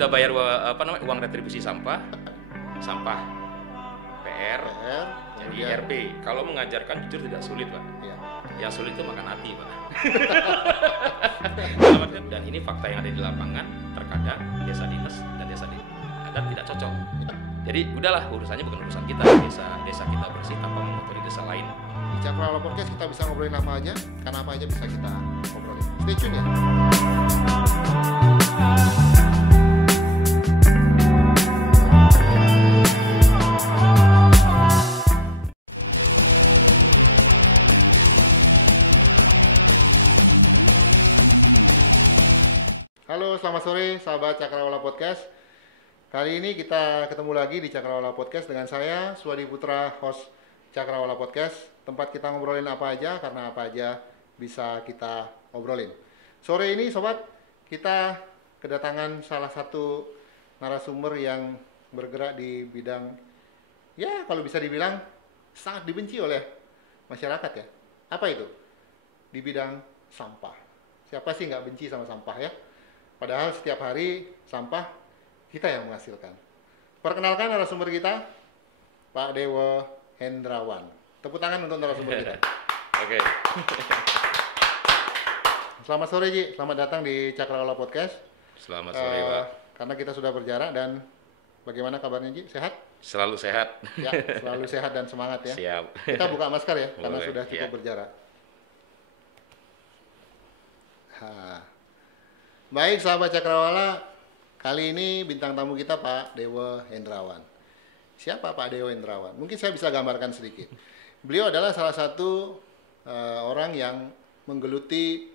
sudah bayar uang retribusi sampah PR, jadi RP. Kalau mengajarkan jujur tidak sulit, Pak. Ya. Yang sulit itu makan hati, Pak. Dan ini fakta yang ada di lapangan. Terkadang desa dinas dan desa adat tidak cocok. Jadi udahlah, urusannya bukan urusan kita. Desa kita bersih tanpa mengotori desa lain. Di Cakrawala Podcast kita bisa ngobrolin apa aja, karena apa aja bisa kita ngobrolin. Stay tune ya. Halo, selamat sore sahabat Cakrawala Podcast. Kali ini kita ketemu lagi di Cakrawala Podcast dengan saya, Suwadi Putra, host Cakrawala Podcast. Tempat kita ngobrolin apa aja, karena apa aja bisa kita ngobrolin. Sore ini sobat, kita kedatangan salah satu narasumber yang bergerak di bidang, ya kalau bisa dibilang sangat dibenci oleh masyarakat ya. Apa itu? Di bidang sampah. Siapa sih nggak benci sama sampah ya? Padahal setiap hari sampah kita yang menghasilkan. Perkenalkan narasumber kita, Pak Dewo Hendrawan. Tepuk tangan untuk narasumber kita. Oke. Selamat sore Ji, selamat datang di Cakrawala Podcast. Selamat sore, Pak. Karena kita sudah berjarak dan bagaimana kabarnya Ji? Sehat? Selalu sehat. Ya, selalu sehat dan semangat ya. Siap. Kita buka masker ya, karena Boleh, sudah cukup ya. berjarak. Baik sahabat Cakrawala, kali ini bintang tamu kita Pak Dewo Hendrawan. Siapa Pak Dewo Hendrawan? Mungkin saya bisa gambarkan sedikit. Beliau adalah salah satu orang yang menggeluti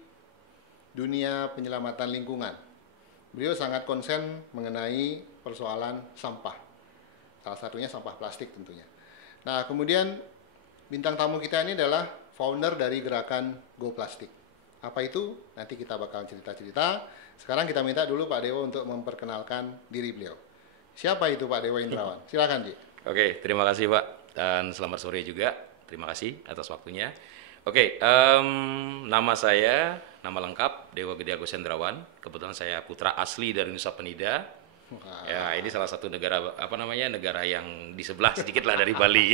dunia penyelamatan lingkungan. Beliau sangat konsen mengenai persoalan sampah. Salah satunya sampah plastik tentunya. Nah, kemudian bintang tamu kita ini adalah founder dari gerakan Go Plastik. Apa itu? Nanti kita bakal cerita-cerita. Sekarang kita minta dulu Pak Dewo untuk memperkenalkan diri beliau. Siapa itu Pak Dewo Hendrawan? Silakan, Ji. Oke, terima kasih Pak. Dan selamat sore juga. Terima kasih atas waktunya. Oke, nama saya, nama lengkap Dewo Gede Agus Hendrawan. Kebetulan saya putra asli dari Nusa Penida. Wah. Ya, ini salah satu negara negara yang di sebelah sedikit lah dari Bali.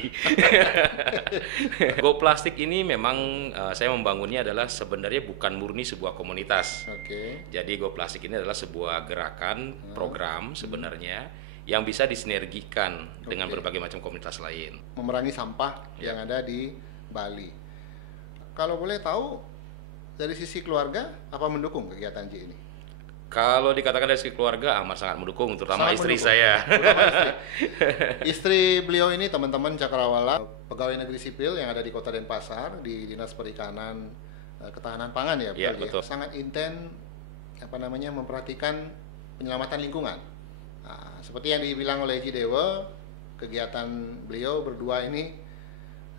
Go Plastik ini memang saya membangunnya adalah sebenarnya bukan murni sebuah komunitas. Oke. Jadi Go Plastik ini adalah sebuah gerakan program sebenarnya yang bisa disinergikan dengan berbagai macam komunitas lain. Memerangi sampah yang ada di Bali. Kalau boleh tahu, dari sisi keluarga, apa mendukung kegiatan Ji ini? Kalau dikatakan dari segi keluarga, amat sangat mendukung, terutama Sangat istri mendukung. saya. Terutama istri beliau ini teman-teman Cakrawala, pegawai negeri sipil yang ada di Kota Denpasar, di Dinas Perikanan, Ketahanan Pangan ya, Iya, betul. betul. Sangat intens memperhatikan penyelamatan lingkungan. Nah, seperti yang dibilang oleh Ji Dewo, kegiatan beliau berdua ini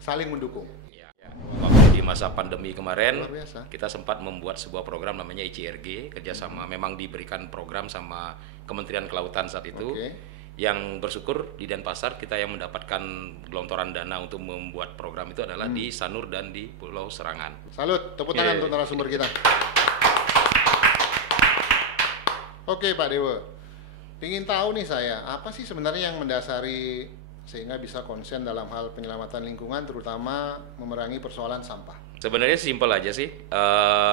saling mendukung. Ya. Waktu di masa pandemi kemarin, Luar biasa. kita sempat membuat sebuah program namanya ICRG, kerjasama memang diberikan program sama Kementerian Kelautan saat itu. Oke. Yang bersyukur di Denpasar kita yang mendapatkan gelontoran dana untuk membuat program itu adalah di Sanur dan di Pulau Serangan. Salut, tepuk tangan Yeay. untuk narasumber kita. Oke Pak Dewo, ingin tahu nih saya, apa sih sebenarnya yang mendasari sehingga bisa konsen dalam hal penyelamatan lingkungan, terutama memerangi persoalan sampah? Sebenarnya simpel aja sih,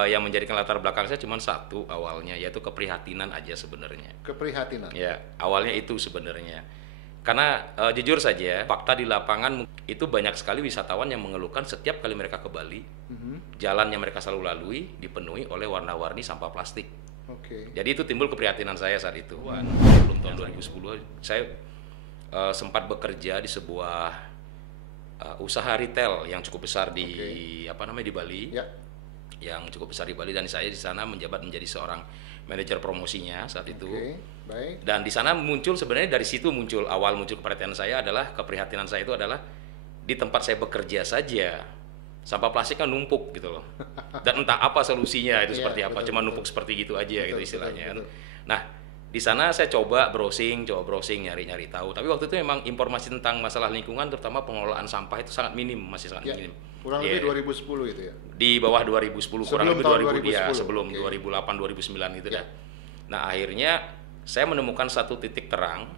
yang menjadikan latar belakang saya cuma satu awalnya, yaitu keprihatinan aja sebenarnya. Keprihatinan. Ya, awalnya itu sebenarnya. Karena jujur saja, fakta di lapangan itu banyak sekali wisatawan yang mengeluhkan setiap kali mereka ke Bali, jalan yang mereka selalu lalui dipenuhi oleh warna-warni sampah plastik. Oke. Jadi itu timbul keprihatinan saya saat itu. Sebelum tahun 2010, saya sempat bekerja di sebuah usaha retail yang cukup besar di di Bali. Ya. Yang cukup besar di Bali, dan saya di sana menjabat menjadi seorang manajer promosinya saat itu. Oke. Baik. Dan di sana muncul, sebenarnya dari situ muncul keprihatinan saya adalah di tempat saya bekerja saja sampah plastik kan numpuk gitu loh. Dan entah apa solusinya itu Iya, seperti apa, betul, cuma betul. numpuk seperti gitu aja gitu istilahnya. Betul. Nah, di sana saya coba browsing, nyari-nyari tahu. Tapi waktu itu memang informasi tentang masalah lingkungan, terutama pengelolaan sampah itu sangat minim, masih sangat Ya. minim. Kurang lebih 2010 itu ya. Di bawah 2010, kurang Sebelum lebih tahun 2000 ya, 2010, sebelum oke. 2008 2009 gitu Ya. dah. Nah, akhirnya saya menemukan satu titik terang.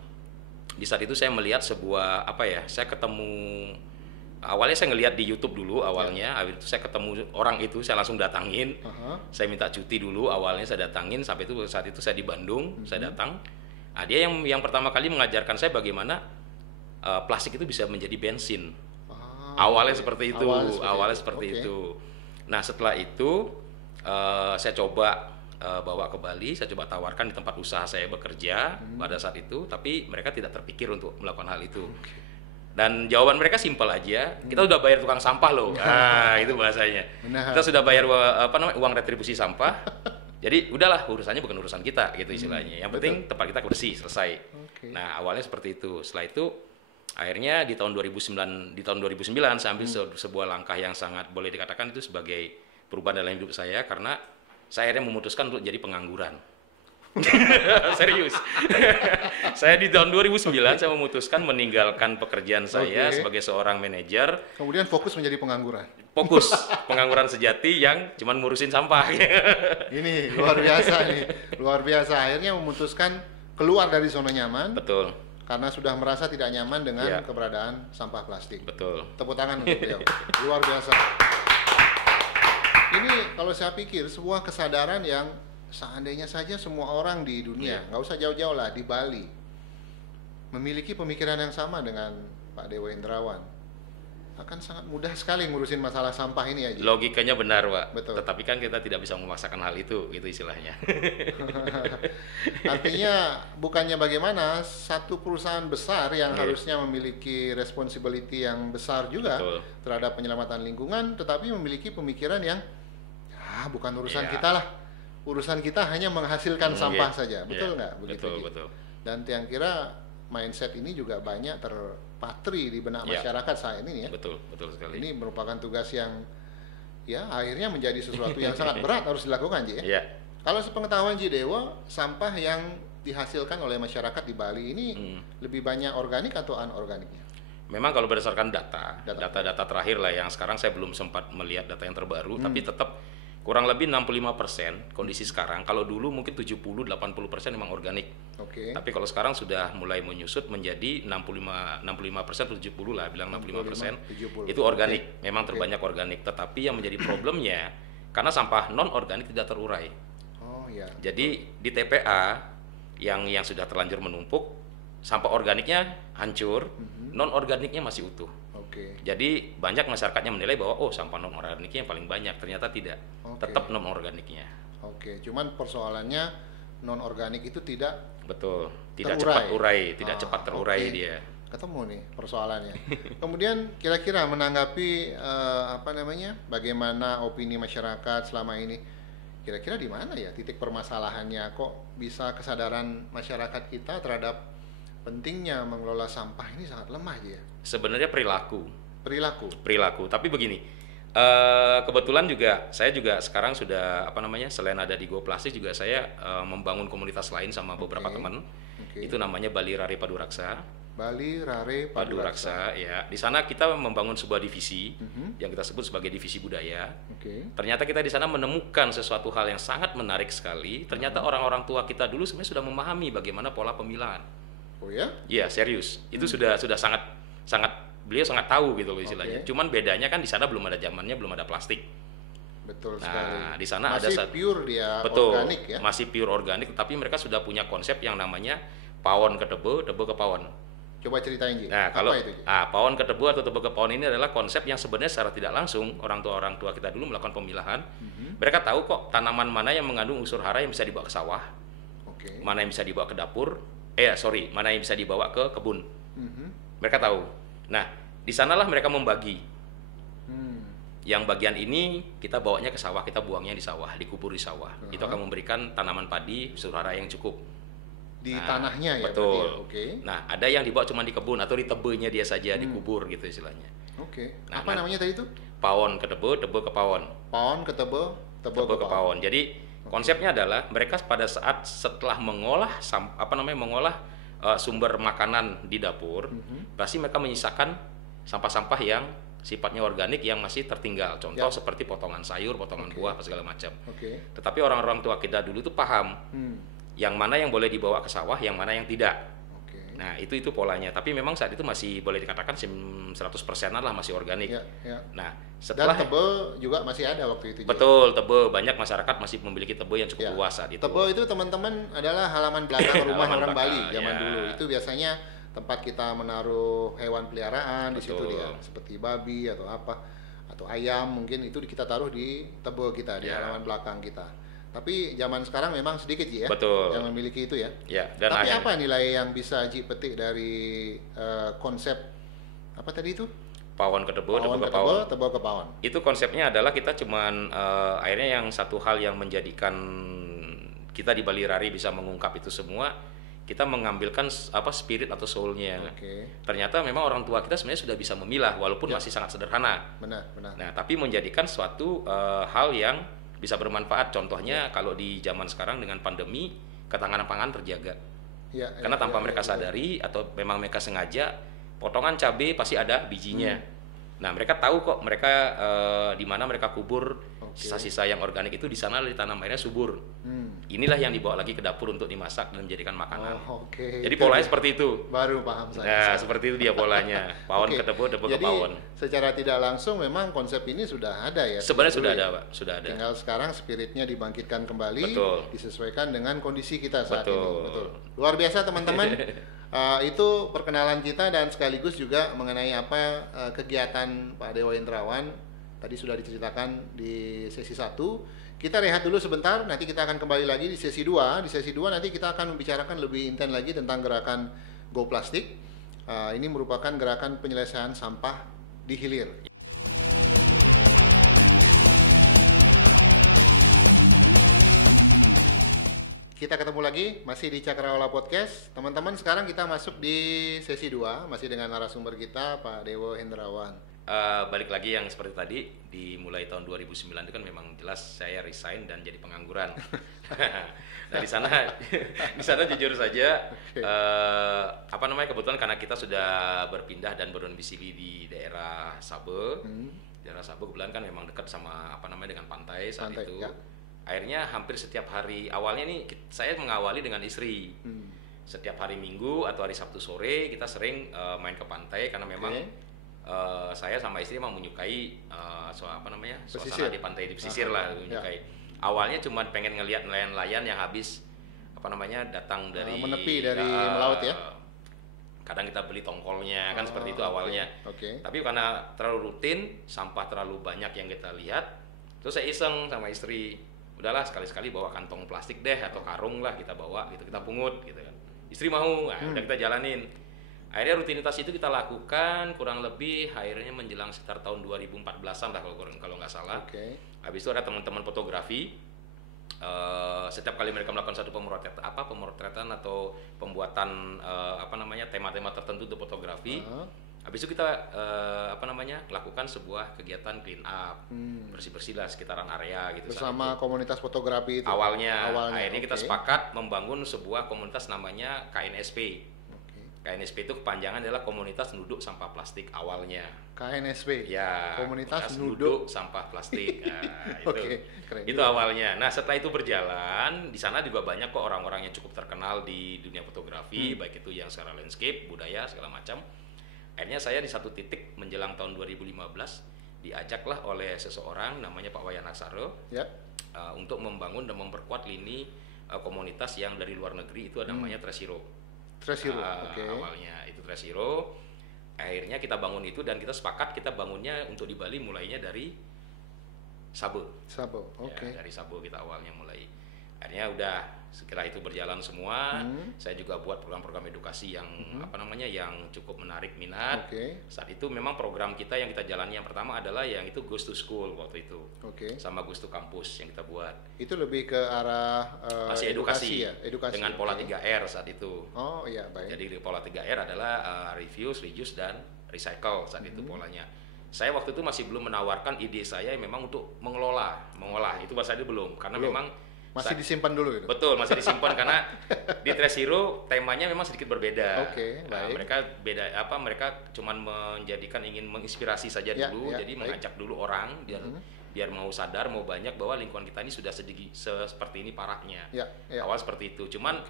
Di saat itu saya melihat sebuah saya ketemu, awalnya saya ngelihat di YouTube dulu awalnya, habis itu saya ketemu orang itu, saya langsung datangin. Saya minta cuti dulu, awalnya saya datangin, sampai itu saat itu saya di Bandung, saya datang. Nah, dia yang pertama kali mengajarkan saya bagaimana plastik itu bisa menjadi bensin. Awalnya seperti itu, awalnya seperti itu. Nah, setelah itu saya coba bawa ke Bali, saya coba tawarkan di tempat usaha saya bekerja pada saat itu, tapi mereka tidak terpikir untuk melakukan hal itu. Dan jawaban mereka simpel aja, kita udah bayar tukang sampah loh. Nah, itu bahasanya. Kita sudah bayar uang retribusi sampah. Jadi udahlah, urusannya bukan urusan kita gitu istilahnya. Yang penting tempat kita bersih, selesai. Nah, awalnya seperti itu. Setelah itu akhirnya di tahun 2009 saya ambil sebuah langkah yang sangat boleh dikatakan itu sebagai perubahan dalam hidup saya, karena saya akhirnya memutuskan untuk jadi pengangguran. Serius. Saya di tahun 2009 saya memutuskan meninggalkan pekerjaan saya sebagai seorang manajer. Kemudian fokus menjadi pengangguran. Fokus pengangguran sejati yang cuman ngurusin sampah. Ini luar biasa nih. Luar biasa. Akhirnya memutuskan keluar dari zona nyaman. Betul. Karena sudah merasa tidak nyaman dengan keberadaan sampah plastik. Betul. Tepuk tangan untuk beliau. Luar biasa. Ini kalau saya pikir sebuah kesadaran yang seandainya saja semua orang di dunia, nggak usah jauh-jauh lah, di Bali, memiliki pemikiran yang sama dengan Pak Dewa Indrawan, akan sangat mudah sekali ngurusin masalah sampah ini aja. Logikanya benar, Pak. Betul. Tetapi kan kita tidak bisa memaksakan hal itu, gitu istilahnya. Artinya bukannya bagaimana satu perusahaan besar yang harusnya memiliki responsibility yang besar juga terhadap penyelamatan lingkungan, tetapi memiliki pemikiran yang bukan urusan kita lah. Urusan kita hanya menghasilkan sampah saja. Betul nggak? Begitu. Betul. Dan yang kira mindset ini juga banyak terpatri di benak masyarakat saat ini ya. Betul sekali. Ini merupakan tugas yang akhirnya menjadi sesuatu yang sangat berat harus dilakukan, Ji ya. Kalau sepengetahuan Ji Dewa, sampah yang dihasilkan oleh masyarakat di Bali ini lebih banyak organik atau anorganiknya? Memang kalau berdasarkan data terakhir lah, yang sekarang saya belum sempat melihat data yang terbaru, tapi tetap kurang lebih 65% kondisi sekarang. Kalau dulu mungkin 70-80% memang organik. Tapi kalau sekarang sudah mulai menyusut menjadi 65%, 70 lah, bilang 65%. Itu organik, memang terbanyak organik. Tetapi yang menjadi problemnya, karena sampah non organik tidak terurai. Jadi di TPA yang sudah terlanjur menumpuk, sampah organiknya hancur, non organiknya masih utuh. Jadi banyak masyarakatnya menilai bahwa sampah non organiknya yang paling banyak, ternyata tidak. Tetap non organiknya. Cuman persoalannya non organik itu tidak tidak cepat urai, tidak cepat terurai dia. Ketemu nih persoalannya. Kemudian kira-kira menanggapi bagaimana opini masyarakat selama ini? Kira-kira di mana ya titik permasalahannya? Kok bisa kesadaran masyarakat kita terhadap pentingnya mengelola sampah ini sangat lemah ya? Sebenarnya perilaku. Tapi begini, kebetulan juga saya juga sekarang sudah selain ada di Go Plastik juga saya membangun komunitas lain sama beberapa teman. Itu namanya Bali Rare Paduraksa. Bali Rare Paduraksa ya. Di sana kita membangun sebuah divisi yang kita sebut sebagai divisi budaya. Ternyata kita di sana menemukan sesuatu hal yang sangat menarik sekali. Ternyata orang-orang tua kita dulu sebenarnya sudah memahami bagaimana pola pemilahan. Iya, serius. Itu sudah sangat beliau sangat tahu gitu istilahnya. Cuman bedanya kan di sana belum ada zamannya, belum ada plastik. Betul sekali. Nah, di sana masih ada pure dia, organik ya. Masih pure organik, tapi mereka sudah punya konsep yang namanya pawon ke tebe, tebe ke pawon. Coba ceritain, Ji. Nah, kalau itu, pawon ke tebe atau tebe ke pawon ini adalah konsep yang sebenarnya secara tidak langsung orang tua kita dulu melakukan pemilahan. Mereka tahu kok tanaman mana yang mengandung unsur hara yang bisa dibawa ke sawah, mana yang bisa dibawa ke dapur, mana yang bisa dibawa ke kebun. Mereka tahu. Nah, di sanalah mereka membagi. Yang bagian ini kita bawanya ke sawah, kita buangnya di sawah, dikubur di sawah. Itu akan memberikan tanaman padi unsur hara yang cukup. Di tanahnya ya? Betul. Nah, ada yang dibawa cuma di kebun atau di tebenya dia saja, dikubur gitu istilahnya. Nah, apa namanya tadi itu? Pawon ke tebe, tebe ke pawon. Pawon ke tebe, tebe ke pawon. Jadi konsepnya adalah mereka pada saat setelah mengolah sumber makanan di dapur, pasti mereka menyisakan sampah-sampah yang sifatnya organik yang masih tertinggal. Contoh seperti potongan sayur, potongan buah, segala macam. Tetapi orang-orang tua kita dulu itu paham. yang mana yang boleh dibawa ke sawah, yang mana yang tidak. Oke. Nah, itu polanya. Tapi memang saat itu masih boleh dikatakan 100%-an lah masih organik. Ya, ya. Nah, Dan setelah tebe juga masih ada waktu itu. betul, tebe banyak masyarakat masih memiliki tebe yang cukup Ya. luas saat itu. Tebe itu teman-teman adalah halaman belakang rumah Halaman orang Bali belakang, zaman ya. dulu. Itu biasanya tempat kita menaruh hewan peliharaan di situ Betul. dia, seperti babi atau apa, atau ayam mungkin itu kita taruh di tebe kita di Ya. halaman belakang kita. Tapi zaman sekarang memang sedikit Ji, ya, Betul. yang memiliki itu ya. Ya, dan Tapi akhirnya- apa nilai yang bisa Ji petik dari konsep apa tadi itu? pawon ke tebe, tebe Pawon ke ke pawon. tebe, tebe ke pawon. Itu konsepnya adalah kita cuman akhirnya yang satu hal yang menjadikan kita di Bali Rari bisa mengungkap itu semua, kita mengambilkan spirit atau soul-nya. Oke. Ternyata memang orang tua kita sebenarnya sudah bisa memilah walaupun Ya. masih sangat sederhana. Benar, benar. Nah, tapi menjadikan suatu hal yang bisa bermanfaat. Contohnya kalau di zaman sekarang dengan pandemi, ketahanan pangan terjaga. Ya, Karena tanpa mereka sadari atau memang mereka sengaja, potongan cabai pasti ada bijinya. Nah, mereka tahu kok mereka di mana mereka kubur sisa-sisa yang organik itu, di sana ditanam airnya subur. Inilah yang dibawa lagi ke dapur untuk dimasak dan menjadikan makanan. Oh, oke. Jadi Itu polanya dia. seperti itu. Baru paham Nah, saya. seperti itu dia polanya. Pawon Oke. ke tebe ke Jadi pawon. secara tidak langsung memang konsep ini sudah ada ya. Sebenarnya sudah dulu ada, ya. Pak. Sudah ada. Tinggal sekarang spiritnya dibangkitkan kembali, Betul. disesuaikan dengan kondisi kita saat Betul. ini. Betul. Luar biasa teman-teman. Itu perkenalan kita dan sekaligus juga mengenai apa kegiatan Pak Dewa Indrawan tadi sudah diceritakan di sesi 1. Kita rehat dulu sebentar, nanti kita akan kembali lagi di sesi 2. Di sesi 2 nanti kita akan membicarakan lebih intens lagi tentang gerakan Go Plastik. Ini merupakan gerakan penyelesaian sampah di hilir. Kita ketemu lagi masih di Cakrawala Podcast. Teman-teman, sekarang kita masuk di sesi 2 masih dengan narasumber kita Pak Dewo Hendrawan. Balik lagi yang seperti tadi, dimulai tahun 2009 itu kan memang jelas saya resign dan jadi pengangguran. Nah, di sana jujur saja kebetulan karena kita sudah berpindah dan berdomisili di daerah Sabe. Daerah Sabe kebetulan kan memang dekat sama dengan pantai saat Pantai, itu. ya. Akhirnya hampir setiap hari, awalnya nih saya mengawali dengan istri. Setiap hari Minggu atau hari Sabtu sore kita sering main ke pantai karena memang saya sama istri memang menyukai suasana Pesisir. di pantai di pesisir lah, menyukai. Awalnya cuma pengen ngelihat nelayan-nelayan yang habis datang dari menepi dari melaut ya. Kadang kita beli tongkolnya kan seperti itu awalnya. Oke. Tapi karena terlalu rutin, sampah terlalu banyak yang kita lihat, terus saya iseng sama istri, udahlah sekali-sekali bawa kantong plastik deh atau karung lah kita bawa gitu, kita pungut gitu kan. Istri mau, nah, udah kita jalanin. Akhirnya rutinitas itu kita lakukan kurang lebih akhirnya menjelang sekitar tahun 2014-an lah kalau nggak salah. Oke. Habis itu ada teman-teman fotografi. Setiap kali mereka melakukan satu pemotretan atau pembuatan tema-tema tertentu untuk fotografi. Habis itu kita lakukan sebuah kegiatan clean up, bersih-bersih lah sekitaran area gitu. Bersama komunitas fotografi itu. Awalnya akhirnya kita oke. sepakat membangun sebuah komunitas namanya KNSP. KNSP itu kepanjangan adalah Komunitas Nuduk Sampah Plastik awalnya. KNSP. Ya, Komunitas Nuduk Sampah Plastik. Nah, Oke, keren itu juga. awalnya. Nah, setelah itu berjalan, di sana juga banyak kok orang-orang yang cukup terkenal di dunia fotografi, baik itu yang secara landscape, budaya, segala macam. Akhirnya saya di satu titik menjelang tahun 2015 diajaklah oleh seseorang namanya Pak Wayan Aksara Ya. untuk membangun dan memperkuat lini komunitas yang dari luar negeri, itu namanya Tresiro. Tresiro. Oke. Awalnya itu Tresiro. Akhirnya kita bangun itu dan kita sepakat kita bangunnya untuk di Bali mulainya dari Sabo. Sabo. Oke. Ya, dari Sabo kita awalnya mulai. Akhirnya udah setelah itu berjalan semua, saya juga buat program-program edukasi yang yang cukup menarik minat. Oke. Saat itu memang program kita yang kita jalani yang pertama adalah yang itu Goes to School waktu itu. Oke. Sama Goes to Campus yang kita buat. Itu lebih ke arah Masih edukasi, ya, edukasi dengan pola oke. 3R saat itu. Oh iya, baik. Jadi pola 3R adalah reuse, reduce, dan recycle saat itu polanya. Saya waktu itu masih belum menawarkan ide saya memang untuk mengolah. Itu bahasa itu belum, karena Belum. memang Masih disimpan dulu itu. betul masih disimpan karena di Tresiro temanya memang sedikit berbeda. Oke, Nah, baik. mereka beda mereka cuman menjadikan ingin menginspirasi saja Ya, dulu, ya, jadi baik. mengajak dulu orang dan biar mau sadar, mau banyak bahwa lingkungan kita ini sudah seperti ini parahnya. Ya, ya. Awal seperti itu, cuman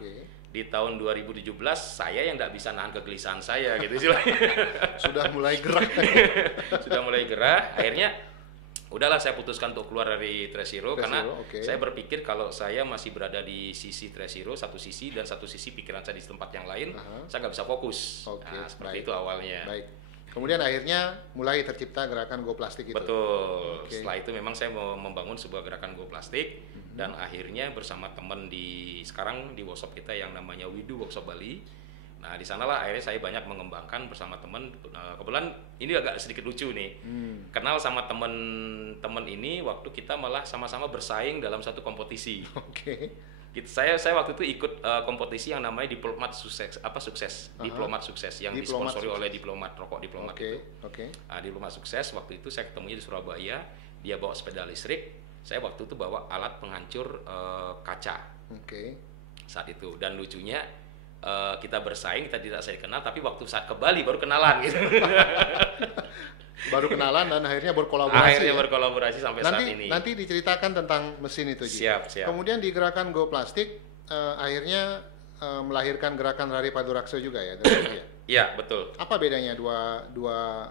di tahun 2017 saya yang tidak bisa nahan kegelisahan saya gitu istilahnya. Sudah mulai gerak. Sudah mulai gerak, akhirnya udahlah saya putuskan untuk keluar dari Tresiro karena saya berpikir kalau saya masih berada di sisi Tresiro satu sisi dan satu sisi pikiran saya di tempat yang lain, saya nggak bisa fokus. Nah, seperti itu awalnya. Baik. Kemudian akhirnya mulai tercipta gerakan Go Plastik itu. Betul. Setelah itu memang saya mau membangun sebuah gerakan Go Plastik dan akhirnya bersama teman sekarang di workshop kita yang namanya Widu Workshop Bali. Nah, di sanalah akhirnya saya banyak mengembangkan bersama teman. Kebetulan ini agak sedikit lucu nih. Kenal sama teman-teman ini waktu kita malah sama-sama bersaing dalam satu kompetisi. Saya waktu itu ikut kompetisi yang namanya Diplomat Sukses, Diplomat Sukses yang disponsori oleh Diplomat Rokok Diplomat itu. Diplomat Sukses waktu itu saya ketemunya di Surabaya, dia bawa sepeda listrik, saya waktu itu bawa alat penghancur kaca. Saat itu, dan lucunya kita bersaing, kita tidak saya kenal, tapi waktu saat ke Bali baru kenalan gitu. Baru kenalan dan akhirnya berkolaborasi. Akhirnya berkolaborasi sampai saat ini. Nanti diceritakan tentang mesin itu. Siap. Kemudian di gerakan Go Plastik akhirnya melahirkan gerakan Rari Paduraksa juga ya. Iya, betul. Apa bedanya dua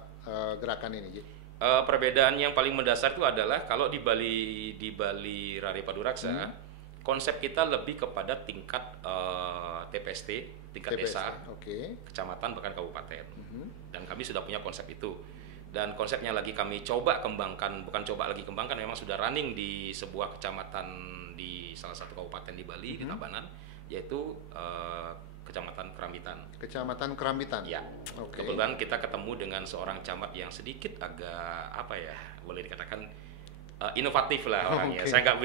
gerakan ini, Ji? Perbedaan yang paling mendasar itu adalah kalau di Bali Rari Paduraksa, konsep kita lebih kepada tingkat TPST, tingkat desa, kecamatan bahkan kabupaten. Dan kami sudah punya konsep itu. Dan konsepnya lagi kami coba kembangkan, memang sudah running di sebuah kecamatan di salah satu kabupaten di Bali, di Tabanan, yaitu Kecamatan Kerambitan. Kecamatan Kerambitan. Ya. Kebetulan kita ketemu dengan seorang camat yang sedikit agak boleh dikatakan inovatif lah orangnya. Saya nggak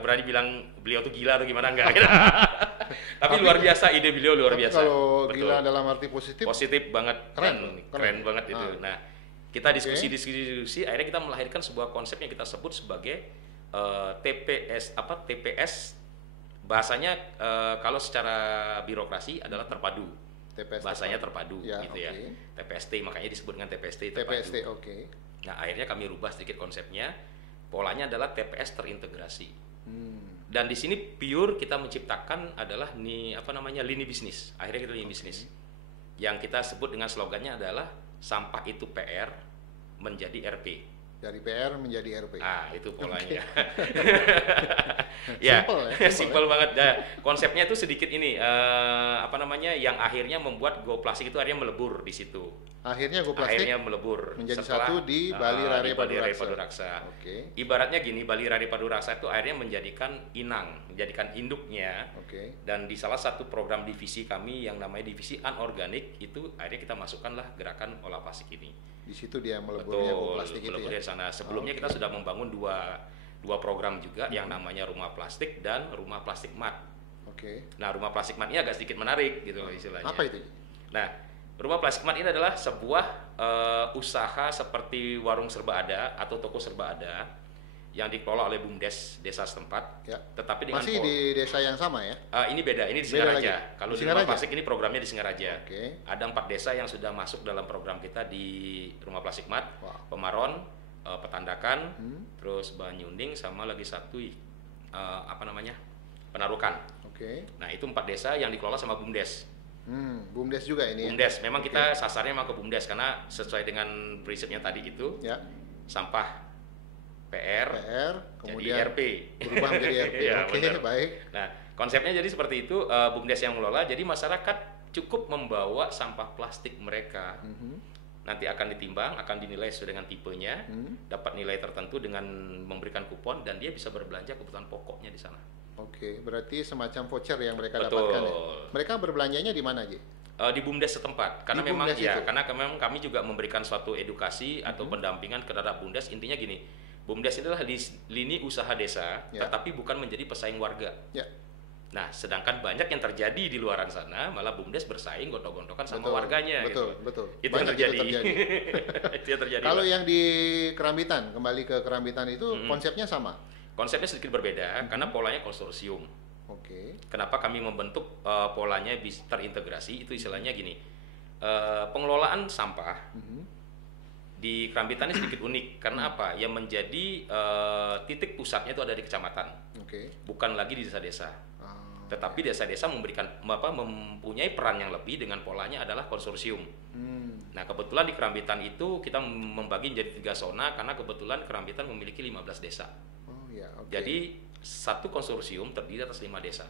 berani bilang beliau tuh gila atau gimana, enggak. Tapi luar biasa, ide beliau luar biasa. Kalau gila dalam arti positif? Positif banget, keren banget itu. Nah, kita diskusi, akhirnya kita melahirkan sebuah konsep yang kita sebut sebagai TPS. TPS bahasanya kalau secara birokrasi adalah terpadu. Bahasanya terpadu ya. TPST, makanya disebut dengan TPST terpadu. Nah, akhirnya kami rubah sedikit konsepnya. Polanya adalah TPS terintegrasi. Dan di sini pure kita menciptakan adalah lini bisnis. Akhirnya kita lini bisnis. Yang kita sebut dengan slogannya adalah sampah itu PR menjadi RP. Dari PR menjadi RP. Itu polanya. Ya, simple banget. Nah, konsepnya itu sedikit ini yang akhirnya membuat Go Plastik itu akhirnya melebur di situ. Akhirnya Go Plastik melebur menjadi satu di Bali Rari Paduraksa. Ibaratnya gini, Bali Rari Paduraksa itu akhirnya menjadikan menjadikan induknya. Dan di salah satu program divisi kami yang namanya divisi anorganik itu akhirnya kita masukkanlah gerakan olah plastik ini. Di situ dia meleburnya Go Plastik itu ya. Sana. Sebelumnya kita sudah membangun dua program juga yang namanya Rumah Plastik dan Rumah Plastik Mat. Nah, Rumah Plastik Mat ini agak sedikit menarik gitu istilahnya. Apa itu? Nah, Rumah Plastik Mat ini adalah sebuah usaha seperti warung serba ada atau toko serba ada yang dikelola oleh BUMDes desa setempat. Tetapi dengan masih di desa yang sama ya? Ini beda, ini di Singaraja. Kalau di Rumah Plastik ini programnya di Singaraja. Ada 4 desa yang sudah masuk dalam program kita di Rumah Plastik Mat. Pemaron, Petandakan, terus Banyuning, sama lagi satu Penarukan. Nah, itu 4 desa yang dikelola sama BUMDes. BUMDes juga ini. BUMDes, memang kita sasarnya memang ke BUMDes karena sesuai dengan prinsipnya tadi itu. Sampah PR kemudian jadi RP. Berubah menjadi RP. Baik. Nah, konsepnya jadi seperti itu, BUMDes yang mengelola. Jadi masyarakat cukup membawa sampah plastik mereka. Nanti akan ditimbang, akan dinilai sesuai dengan tipenya, dapat nilai tertentu dengan memberikan kupon dan dia bisa berbelanja kebutuhan pokoknya di sana. Berarti semacam voucher yang mereka dapatkan ya. Mereka berbelanjanya di mana, Ji? Di BUMDes setempat. Karena memang memang kami juga memberikan suatu edukasi atau pendampingan terhadap BUMDes. Intinya gini, BUMDes adalah lini usaha desa, tetapi bukan menjadi pesaing warga. Nah, sedangkan banyak yang terjadi di luaran sana, malah BUMDes bersaing gontok-gontokan sama warganya. Betul. Itu yang terjadi. Itu yang terjadi. Kalau yang di Kerambitan, kembali ke Kerambitan itu konsepnya sama? Konsepnya sedikit berbeda, karena polanya konsorsium. Kenapa kami membentuk polanya terintegrasi? Itu istilahnya gini, pengelolaan sampah Di Kerambitan ini sedikit unik karena apa? Yang menjadi titik pusatnya itu ada di kecamatan, bukan lagi di desa-desa. Tetapi desa-desa mempunyai peran yang lebih dengan polanya adalah konsorsium. Nah kebetulan di Kerambitan itu kita membagi menjadi 3 zona karena kebetulan Kerambitan memiliki 15 desa. Jadi satu konsorsium terdiri atas 5 desa.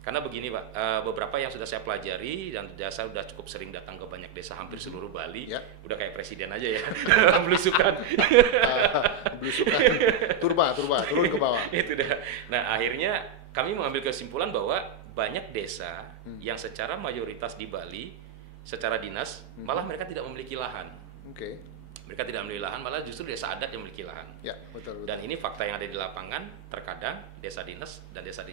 Karena begini Pak, beberapa yang sudah saya pelajari dan saya sudah cukup sering datang ke banyak desa hampir seluruh Bali, udah kayak presiden aja ya, belusukan. Belusukan, turun ke bawah. Itu dah. Nah akhirnya kami mengambil kesimpulan bahwa banyak desa yang secara mayoritas di Bali, secara dinas, malah mereka tidak memiliki lahan. Mereka tidak memiliki lahan, malah justru desa adat yang memiliki lahan. Betul. Dan ini fakta yang ada di lapangan, terkadang desa dinas dan desa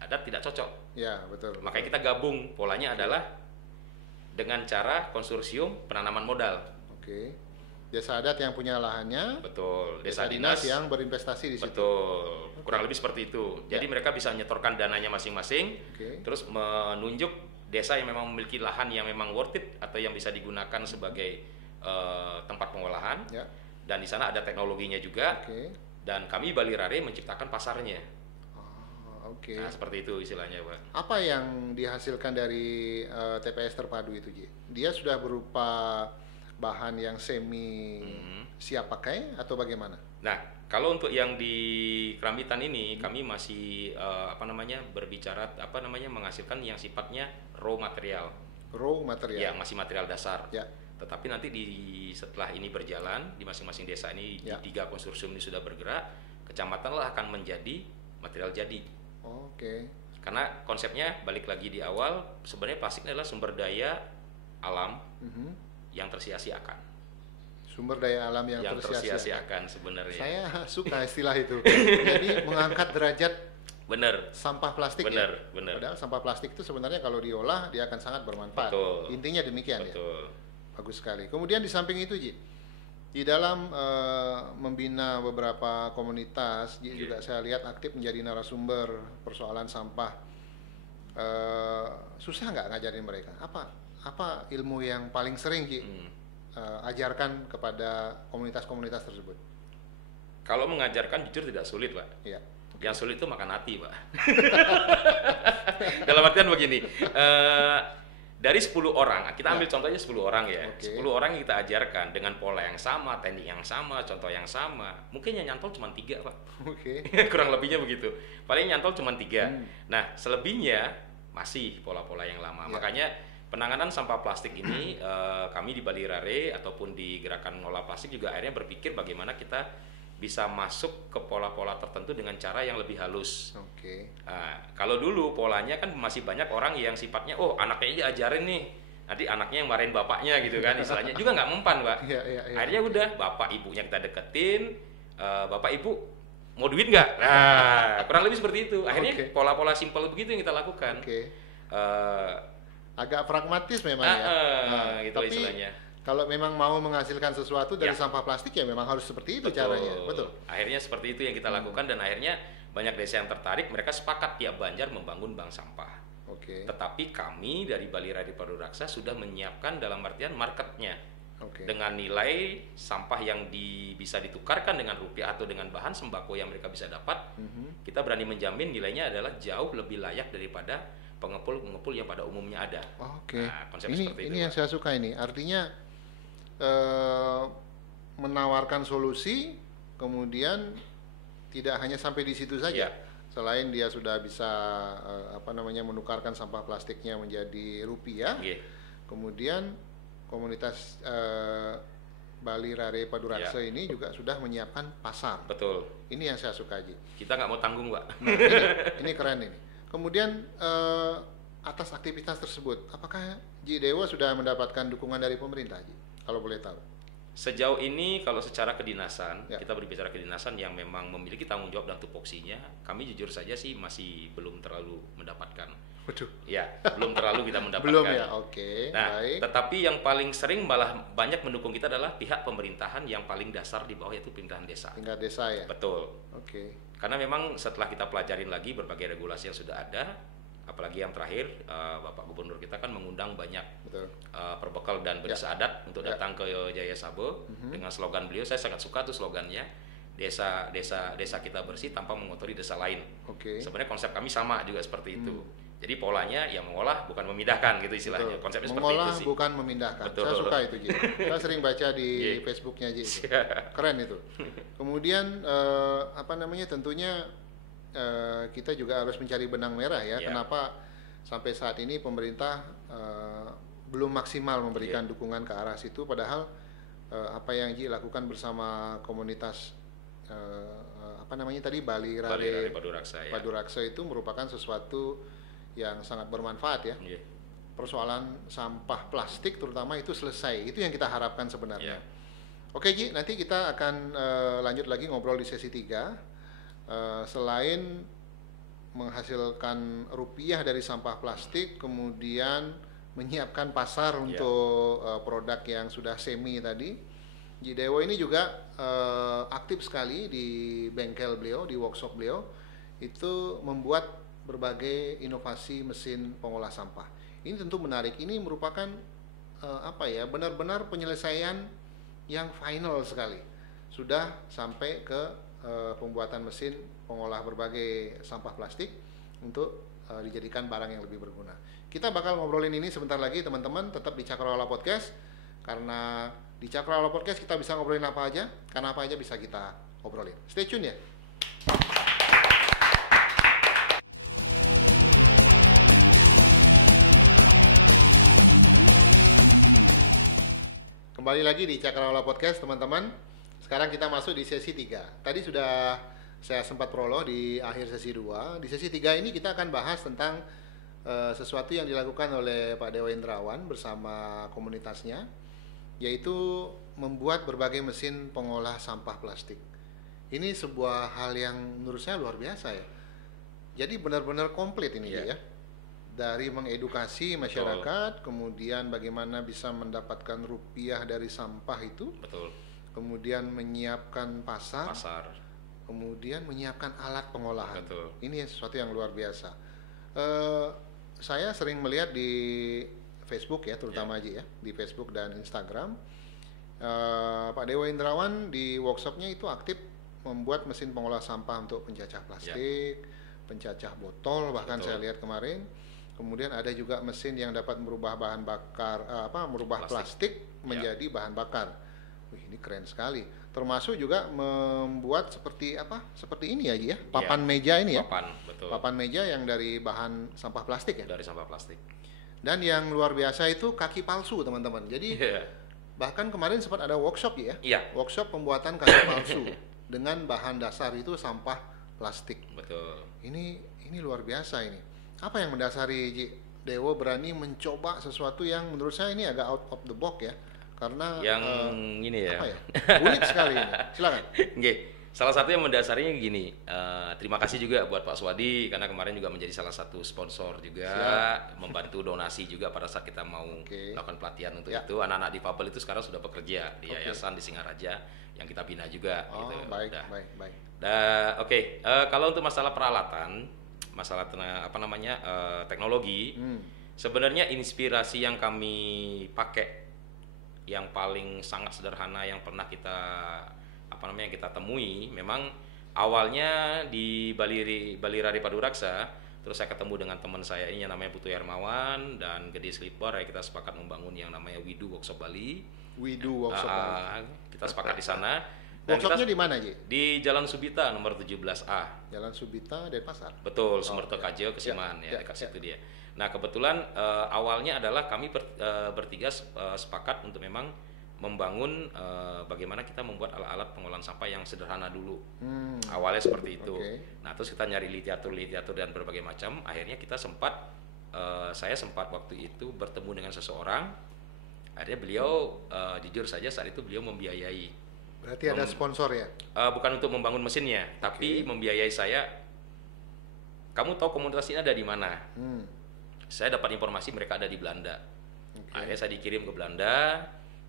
adat tidak cocok. Betul. Makanya kita gabung, polanya adalah dengan cara konsorsium penanaman modal. Desa adat yang punya lahannya, betul. Desa dinas yang berinvestasi di situ. Betul. Kurang lebih seperti itu. Jadi mereka bisa menyetorkan dananya masing-masing, terus menunjuk desa yang memang memiliki lahan yang memang worth it atau yang bisa digunakan sebagai tempat pengolahan. Dan di sana ada teknologinya juga. Dan kami Bali Rare menciptakan pasarnya. Nah, seperti itu istilahnya, Pak. Apa yang dihasilkan dari TPS terpadu itu, Ji? Dia sudah berupa bahan yang semi siap pakai atau bagaimana? Nah, kalau untuk yang di Kerambitan ini kami masih berbicara menghasilkan yang sifatnya raw material. Raw material. Ya, masih material dasar. Tetapi nanti setelah ini berjalan di masing-masing desa ini di 3 konsorsium ini sudah bergerak, kecamatan lah akan menjadi material jadi. Karena konsepnya balik lagi di awal, sebenarnya plastik adalah sumber daya alam yang tersia-siakan. Sumber daya alam yang tersia-siakan sebenarnya. Saya suka istilah itu. Jadi mengangkat derajat sampah plastik. Benar. Padahal sampah plastik itu sebenarnya kalau diolah dia akan sangat bermanfaat. Intinya demikian. Bagus sekali. Kemudian di samping itu, Ji, di dalam membina beberapa komunitas, juga saya lihat aktif menjadi narasumber persoalan sampah. Susah nggak ngajarin mereka? Apa ilmu yang paling sering ajarkan kepada komunitas-komunitas tersebut? Kalau mengajarkan jujur tidak sulit, Pak. Yang sulit itu makan hati, Pak. Dalam artian begini. Dari 10 orang, kita ambil contohnya 10 orang ya. 10 orang yang kita ajarkan dengan pola yang sama, teknik yang sama, contoh yang sama. Mungkin yang nyantol cuma 3, Pak. Kurang lebihnya begitu. Paling nyantol cuma 3. Nah, selebihnya masih pola-pola yang lama. Makanya penanganan sampah plastik ini kami di Bali Rare ataupun di gerakan mengolah plastik juga akhirnya berpikir bagaimana kita bisa masuk ke pola-pola tertentu dengan cara yang lebih halus. Nah, kalau dulu polanya kan masih banyak orang yang sifatnya, anaknya aja ajarin nih, nanti anaknya yang marahin bapaknya gitu kan, istilahnya juga nggak mempan, Pak. Akhirnya udah bapak ibunya kita deketin, bapak ibu mau duit nggak? Nah, kurang lebih seperti itu. Akhirnya pola-pola simpel begitu yang kita lakukan. Agak pragmatis memang gitu tapi istilahnya. Kalau memang mau menghasilkan sesuatu dari sampah plastik ya memang harus seperti itu caranya. Betul. Akhirnya seperti itu yang kita lakukan dan akhirnya banyak desa yang tertarik, mereka sepakat tiap Banjar membangun bank sampah. Tetapi kami dari Bali Rare Paduraksa sudah menyiapkan dalam artian marketnya. Dengan nilai sampah yang bisa ditukarkan dengan rupiah atau dengan bahan sembako yang mereka bisa dapat, kita berani menjamin nilainya adalah jauh lebih layak daripada pengepul-pengepul yang pada umumnya ada. Nah, konsep seperti itu. Ini yang saya suka ini. Artinya menawarkan solusi, kemudian tidak hanya sampai di situ saja. Selain dia sudah bisa menukarkan sampah plastiknya menjadi rupiah, kemudian komunitas Bali Rare Paduraksa ini juga sudah menyiapkan pasar. Betul. Ini yang saya suka, Ji. Kita nggak mau tanggung, Pak. Nah, ini keren ini. Kemudian atas aktivitas tersebut, apakah Ji Dewa sudah mendapatkan dukungan dari pemerintah, Ji? Kalau boleh tahu. Sejauh ini kalau secara kedinasan, kita berbicara kedinasan yang memang memiliki tanggung jawab dan tupoksinya, kami jujur saja sih masih belum terlalu mendapatkan. Belum terlalu kita mendapatkan. Belum ya, Nah, baik. Tetapi yang paling sering malah banyak mendukung kita adalah pihak pemerintahan yang paling dasar di bawah, yaitu pemerintahan desa. Tingkat desa ya? Betul. Karena memang setelah kita pelajarin lagi berbagai regulasi yang sudah ada, apalagi yang terakhir Bapak Gubernur kita kan mengundang mengundang banyak Betul. perbekal dan pedesa adat untuk datang ke Jaya Sabo dengan slogan beliau. Saya sangat suka tuh slogannya, desa kita bersih tanpa mengotori desa lain. Sebenarnya konsep kami sama juga seperti itu. Jadi polanya ya mengolah bukan memindahkan gitu istilahnya. Betul. Konsepnya mengolah seperti itu sih. bukan memindahkan. Betul. Saya suka itu, Ji. Saya sering baca di Facebooknya, Ji. Keren itu. Kemudian tentunya kita juga harus mencari benang merah ya. Kenapa sampai saat ini pemerintah belum maksimal memberikan dukungan ke arah situ, padahal apa yang Ji lakukan bersama komunitas Bali Rare Paduraksa itu merupakan sesuatu yang sangat bermanfaat ya. Persoalan sampah plastik terutama itu selesai. Itu yang kita harapkan sebenarnya. Oke, Ji, nanti kita akan lanjut lagi ngobrol di sesi 3. Selain menghasilkan rupiah dari sampah plastik, kemudian menyiapkan pasar untuk produk yang sudah semi tadi, Ji Dewo ini juga aktif sekali di bengkel beliau, di workshop beliau, itu membuat berbagai inovasi mesin pengolah sampah. Ini tentu menarik. Ini merupakan benar-benar penyelesaian yang final sekali. Sudah sampai ke pembuatan mesin pengolah berbagai sampah plastik untuk dijadikan barang yang lebih berguna. Kita bakal ngobrolin ini sebentar lagi, teman-teman. Tetap di Cakrawala Podcast, karena di Cakrawala Podcast kita bisa ngobrolin apa aja, karena apa aja bisa kita obrolin. Stay tune ya. Kembali lagi di Cakrawala Podcast, teman-teman. Sekarang kita masuk di sesi 3. Tadi sudah saya sempat prolog di akhir sesi 2. Di sesi 3 ini kita akan bahas tentang sesuatu yang dilakukan oleh Pak Dewo Indrawan bersama komunitasnya, yaitu membuat berbagai mesin pengolah sampah plastik. Ini sebuah hal yang menurut saya luar biasa ya. Jadi benar-benar komplit ini ya. Dari mengedukasi masyarakat, kemudian bagaimana bisa mendapatkan rupiah dari sampah itu, kemudian menyiapkan pasar, kemudian menyiapkan alat pengolahan. Ini sesuatu yang luar biasa. Saya sering melihat di Facebook ya, terutama aja ya, di Facebook dan Instagram, Pak Dewo Indrawan di workshopnya itu aktif membuat mesin pengolah sampah untuk pencacah plastik, pencacah botol, bahkan saya lihat kemarin. Kemudian ada juga mesin yang dapat merubah bahan bakar, merubah plastik menjadi bahan bakar. Wih, ini keren sekali. Termasuk juga membuat seperti ini aja ya, papan meja ini ya. Papan meja yang dari bahan sampah plastik ya. Dari sampah plastik. Dan yang luar biasa itu kaki palsu, teman-teman. Jadi bahkan kemarin sempat ada workshop ya. Workshop pembuatan kaki palsu dengan bahan dasar itu sampah plastik. Ini luar biasa ini. Apa yang mendasari Dewo berani mencoba sesuatu yang menurut saya ini agak out of the box ya? Karena yang ini ya. Unik sekali ini. Silakan. Salah satu yang mendasarinya gini. Terima kasih juga buat Pak Swadi karena kemarin juga menjadi salah satu sponsor juga, membantu donasi juga pada saat kita mau melakukan pelatihan untuk itu. Anak-anak difabel itu sekarang sudah bekerja di yayasan di Singaraja yang kita bina juga. Gitu. Baik. Kalau untuk masalah peralatan, masalah teknologi, sebenarnya inspirasi yang kami pakai yang paling sangat sederhana yang pernah kita temui, memang awalnya di Bali Rare Paduraksa. Terus saya ketemu dengan teman saya ini yang namanya Putu Hermawan dan Gede Slipper, kita sepakat membangun yang namanya Widu Workshop Bali. Kita sepakat di sana. Workshopnya di mana, Ji? Di Jalan Subita nomor 17A. Jalan Subita, Denpasar. Betul, Sumerto Kajo, Kesiman dekat situ dia. Nah, kebetulan awalnya adalah kami bertiga sepakat untuk memang membangun bagaimana kita membuat alat-alat pengolahan sampah yang sederhana dulu. Awalnya seperti itu. Nah, terus kita nyari literatur dan berbagai macam. Akhirnya kita saya sempat waktu itu bertemu dengan seseorang. Akhirnya beliau jujur saja saat itu beliau membiayai. Berarti ada sponsor ya? Bukan untuk membangun mesinnya, tapi membiayai saya. Kamu tahu komunitas ini ada di mana? Saya dapat informasi mereka ada di Belanda. Akhirnya saya dikirim ke Belanda,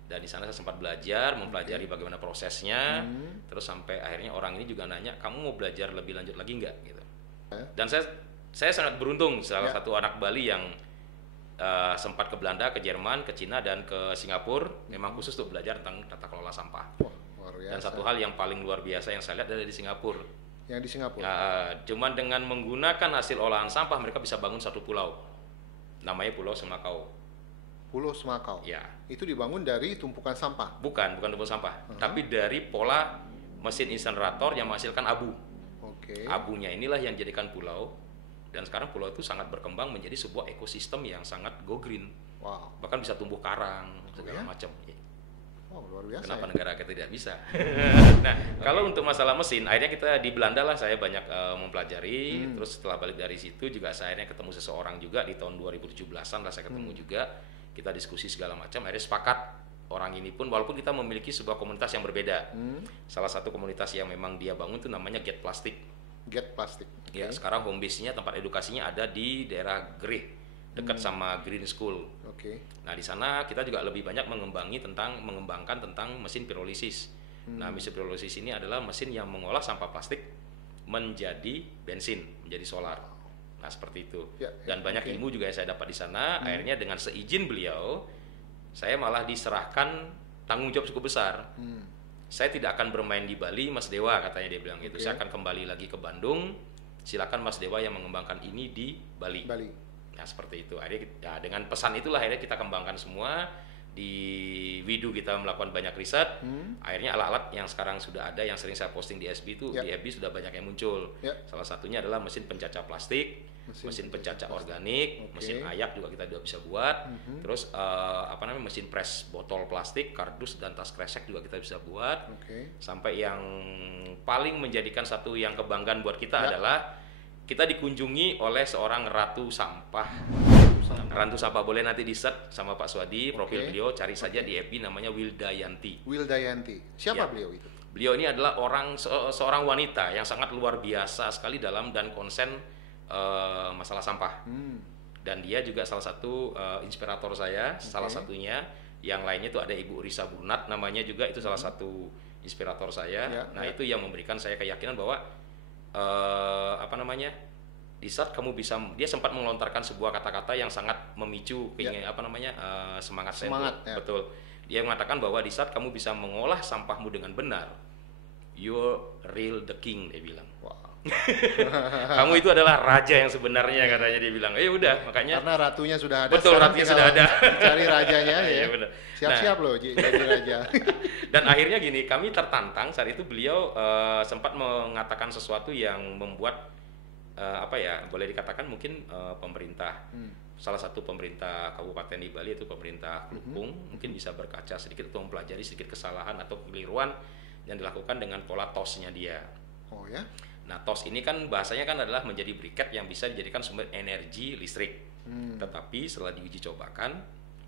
dan di sana saya sempat belajar, mempelajari bagaimana prosesnya. Terus sampai akhirnya orang ini juga nanya, kamu mau belajar lebih lanjut lagi nggak? Gitu. Dan saya sangat beruntung, salah satu anak Bali yang sempat ke Belanda, ke Jerman, ke Cina, dan ke Singapura, memang khusus untuk belajar tentang tata kelola sampah. Wah, luar biasa. Dan satu hal yang paling luar biasa yang saya lihat ada di Singapura. Yang di Singapura. Cuman dengan menggunakan hasil olahan sampah mereka bisa bangun satu pulau, namanya Pulau Semakau. Pulau Semakau. Ya. Itu dibangun dari tumpukan sampah. Bukan tumpukan sampah, tapi dari pola mesin insinerator yang menghasilkan abu. Oke. Abunya inilah yang jadikan pulau, dan sekarang pulau itu sangat berkembang menjadi sebuah ekosistem yang sangat go green. Wow. Bahkan bisa tumbuh karang segala macam. Wow, luar biasa. Kenapa ya? negara kita tidak bisa? Nah, kalau untuk masalah mesin, akhirnya kita di Belanda lah saya banyak mempelajari. Terus setelah balik dari situ juga saya akhirnya ketemu seseorang juga di tahun 2017-an lah saya ketemu juga. Kita diskusi segala macam. Akhirnya sepakat orang ini pun walaupun kita memiliki sebuah komunitas yang berbeda. Salah satu komunitas yang memang dia bangun itu namanya Get Plastic. Get Plastic. Ya, sekarang home base-nya tempat edukasinya ada di daerah Greh, dekat sama Green School. Oke. Nah, di sana kita juga lebih banyak mengembangkan tentang mesin pirolisis. Nah, mesin pirolisis ini adalah mesin yang mengolah sampah plastik menjadi bensin, menjadi solar. Nah, seperti itu. Ya, Dan banyak ilmu juga yang saya dapat di sana. Akhirnya dengan seizin beliau, saya malah diserahkan tanggung jawab cukup besar. Saya tidak akan bermain di Bali, Mas Dewa, katanya dia bilang gitu. Saya akan kembali lagi ke Bandung. Silakan Mas Dewa yang mengembangkan ini di Bali. Nah, seperti itu. Akhirnya ya, dengan pesan itulah akhirnya kita kembangkan semua. Di Widu kita melakukan banyak riset. Akhirnya alat-alat yang sekarang sudah ada yang sering saya posting di FB itu di FB sudah banyak yang muncul. Salah satunya adalah mesin pencacah plastik, mesin pencacah organik, mesin ayak juga kita sudah bisa buat. Terus mesin press botol plastik, kardus dan tas kresek juga kita bisa buat. Sampai yang paling menjadikan satu yang kebanggaan buat kita adalah kita dikunjungi oleh seorang ratu sampah. Ratu sampah, boleh nanti di search sama Pak Swadi, profil beliau cari saja di FB namanya Wildayanti. Siapa beliau itu? Beliau ini adalah seorang wanita yang sangat luar biasa sekali dalam dan konsen masalah sampah. Dan dia juga salah satu inspirator saya, salah satunya. Yang lainnya itu ada Ibu Risa Brunat namanya juga, itu salah satu inspirator saya. Itu yang memberikan saya keyakinan bahwa di saat kamu bisa, dia sempat melontarkan sebuah kata-kata yang sangat memicu semangat saya. Betul. Dia mengatakan bahwa di saat kamu bisa mengolah sampahmu dengan benar, you're real the king, dia bilang. Kamu itu adalah raja yang sebenarnya, katanya dia bilang. Udah, makanya karena ratunya sudah ada. Betul, ratunya sudah ada. Cari rajanya ya. Siap-siap loh jadi raja. Dan akhirnya gini, kami tertantang saat itu. Beliau sempat mengatakan sesuatu yang membuat boleh dikatakan mungkin pemerintah, salah satu pemerintah kabupaten di Bali, itu pemerintah Klungkung, mungkin bisa berkaca sedikit atau mempelajari sedikit kesalahan atau kekeliruan yang dilakukan dengan pola TOS-nya dia. Oh ya? Nah, TOS ini kan bahasanya kan adalah menjadi briket yang bisa dijadikan sumber energi listrik. Tetapi setelah diuji cobakan,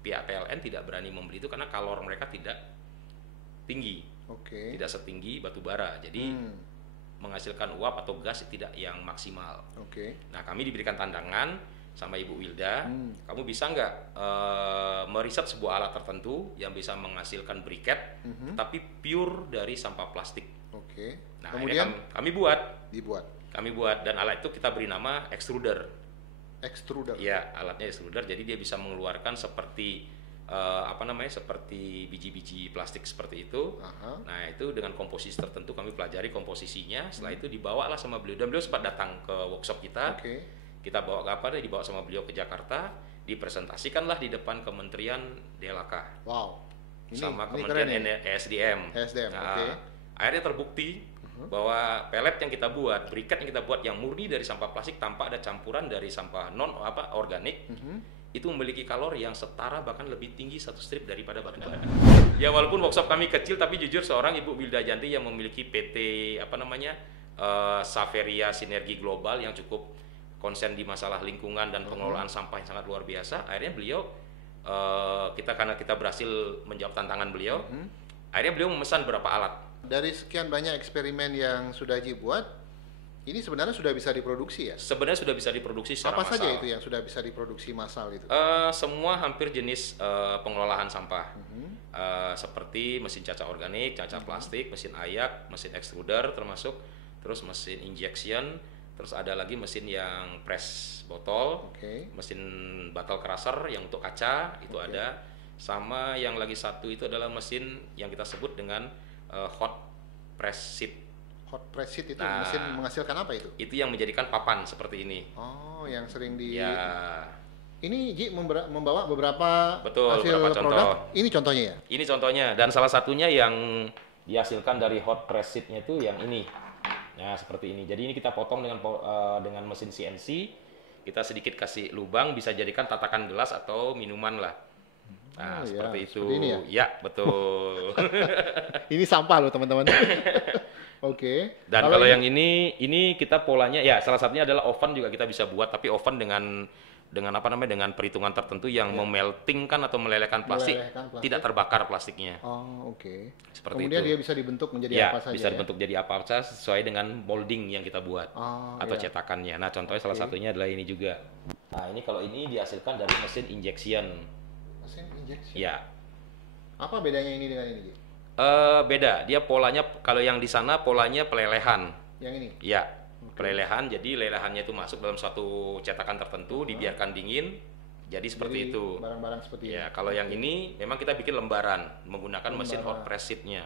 pihak PLN tidak berani membeli itu karena kalor mereka tidak tinggi, tidak setinggi batu bara. Jadi menghasilkan uap atau gas tidak yang maksimal. Nah, kami diberikan tantangan sama Ibu Wilda, kamu bisa nggak meriset sebuah alat tertentu yang bisa menghasilkan briket, tapi pure dari sampah plastik. Nah, kemudian kami buat, dan alat itu kita beri nama extruder. Ya, alatnya extruder, jadi dia bisa mengeluarkan seperti seperti biji-biji plastik seperti itu. Nah, itu dengan komposisi tertentu kami pelajari komposisinya. Setelah itu dibawalah sama beliau, dan beliau sempat datang ke workshop kita. Kita bawa dibawa sama beliau ke Jakarta, dipresentasikanlah di depan Kementerian DLK. Sama Kementerian ESDM. Akhirnya terbukti bahwa pelet yang kita buat, briket yang kita buat yang murni dari sampah plastik tanpa ada campuran dari sampah organik, itu memiliki kalori yang setara bahkan lebih tinggi satu strip daripada batu bara. Ya, walaupun workshop kami kecil, tapi jujur seorang Ibu Wildayanti yang memiliki PT Saveria Sinergi Global yang cukup konsen di masalah lingkungan dan pengelolaan sampah yang sangat luar biasa. Akhirnya beliau karena kita berhasil menjawab tantangan beliau, akhirnya beliau memesan beberapa alat. Dari sekian banyak eksperimen yang sudah dibuat, ini sebenarnya sudah bisa diproduksi ya? Sebenarnya sudah bisa diproduksi secara massal. Apa saja itu yang sudah bisa diproduksi massal itu? Semua hampir jenis pengelolaan sampah. Seperti mesin cacah organik, cacah plastik, mesin ayak, mesin extruder termasuk, terus mesin injection, Terus ada lagi mesin yang press botol, mesin bottle crusher yang untuk kaca itu ada, sama yang lagi satu itu adalah mesin yang kita sebut dengan hot press sheet. Hot press sheet itu mesin menghasilkan apa itu? Itu yang menjadikan papan seperti ini. Oh, yang sering di. Ya. Ini Ji membawa beberapa hasil beberapa produk. Ini contohnya ya? Ini contohnya, dan salah satunya yang dihasilkan dari hot press sheet-nya itu yang ini. Nah, seperti ini. Jadi ini kita potong dengan mesin CNC. Kita sedikit kasih lubang, bisa jadikan tatakan gelas atau minuman lah. Nah, seperti itu. Seperti ini ya? Ya, betul. Ini sampah loh, teman-teman. Dan kalau yang ini kita polanya, ya salah satunya adalah oven juga kita bisa buat, tapi oven dengan dengan perhitungan tertentu yang memeltingkan atau melelehkan plastik, tidak terbakar plastiknya. Seperti kemudian itu. Dia bisa dibentuk menjadi apa saja. Bisa dibentuk jadi apa saja sesuai dengan molding yang kita buat atau cetakannya. Nah, contohnya salah satunya adalah ini juga. Nah, ini kalau ini dihasilkan dari mesin injection. Mesin injection. Ya. Apa bedanya ini dengan ini? Beda. Dia polanya, kalau yang di sana polanya pelelehan. Yang ini? Ya. Pelelehan, jadi lelehannya itu masuk dalam suatu cetakan tertentu, dibiarkan dingin, jadi seperti itu. Barang-barang seperti ya. Kalau yang ini memang kita bikin lembaran menggunakan mesin hot press sheet-nya.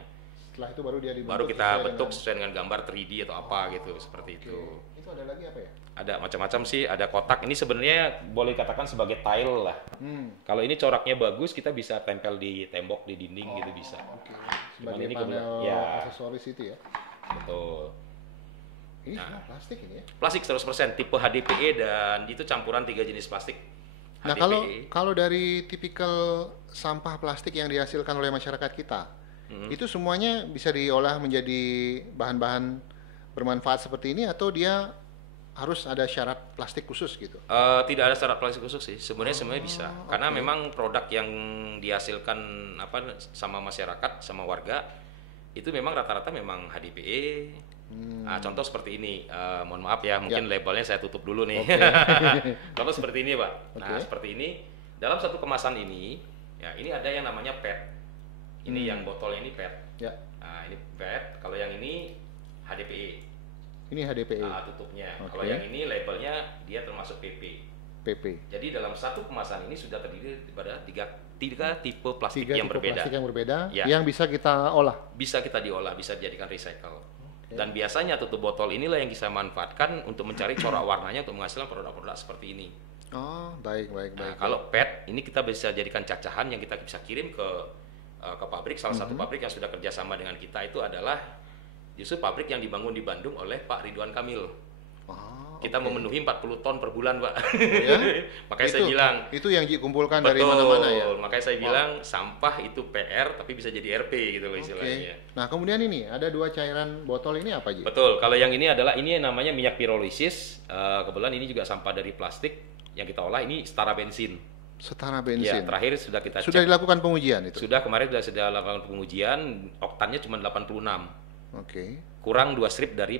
Setelah itu baru dia dibentuk. Baru kita bentuk sesuai dengan gambar 3D atau apa gitu, seperti itu. Itu ada lagi apa ya? Ada macam-macam sih, ada kotak. Ini sebenarnya boleh katakan sebagai tile lah. Kalau ini coraknya bagus, kita bisa tempel di tembok, di dinding gitu bisa. Sebagai panel aksesoris itu ya. Betul. Ini semua plastik ini ya? Plastik 100%, tipe HDPE, dan itu campuran 3 jenis plastik. Nah, kalau dari tipikal sampah plastik yang dihasilkan oleh masyarakat kita, itu semuanya bisa diolah menjadi bahan-bahan bermanfaat seperti ini, atau dia harus ada syarat plastik khusus gitu? Tidak ada syarat plastik khusus sih, sebenarnya semuanya bisa. Karena memang produk yang dihasilkan sama masyarakat, sama warga, itu memang rata-rata memang HDPE. Nah, contoh seperti ini, mohon maaf ya, mungkin labelnya saya tutup dulu nih. Contoh seperti ini, Pak. Nah, seperti ini, dalam satu kemasan ini, ya ini ada yang namanya PET. Ini yang botolnya ini PET. Nah, ini PET. Kalau yang ini HDPE. Ini HDPE. Tutupnya. Kalau yang ini labelnya dia termasuk PP. Jadi dalam satu kemasan ini sudah terdiri daripada tiga tipe plastik yang berbeda. Plastik yang berbeda, yang bisa kita olah. Bisa kita diolah, bisa dijadikan recycle. Dan biasanya tutup botol inilah yang bisa manfaatkan untuk mencari corak warnanya untuk menghasilkan produk-produk seperti ini. Baik. Nah, kalau PET ini kita bisa jadikan cacahan yang kita bisa kirim ke pabrik. Salah satu pabrik yang sudah kerjasama dengan kita itu adalah justru pabrik yang dibangun di Bandung oleh Pak Ridwan Kamil. Kita memenuhi 40 ton per bulan, Pak. Makanya saya bilang itu yang dikumpulkan dari mana-mana ya. Makanya saya bilang sampah itu PR tapi bisa jadi RP gitu loh istilahnya. Nah, kemudian ini ada 2 cairan botol ini apa, Ji? Betul. Kalau yang ini adalah ini namanya minyak pirolisis. Kebetulan ini juga sampah dari plastik yang kita olah, ini setara bensin. Setara bensin. Ya, terakhir sudah kita sudah dilakukan pengujian itu. Sudah, kemarin sudah dilakukan pengujian, oktannya cuma 86. Kurang 2 strip dari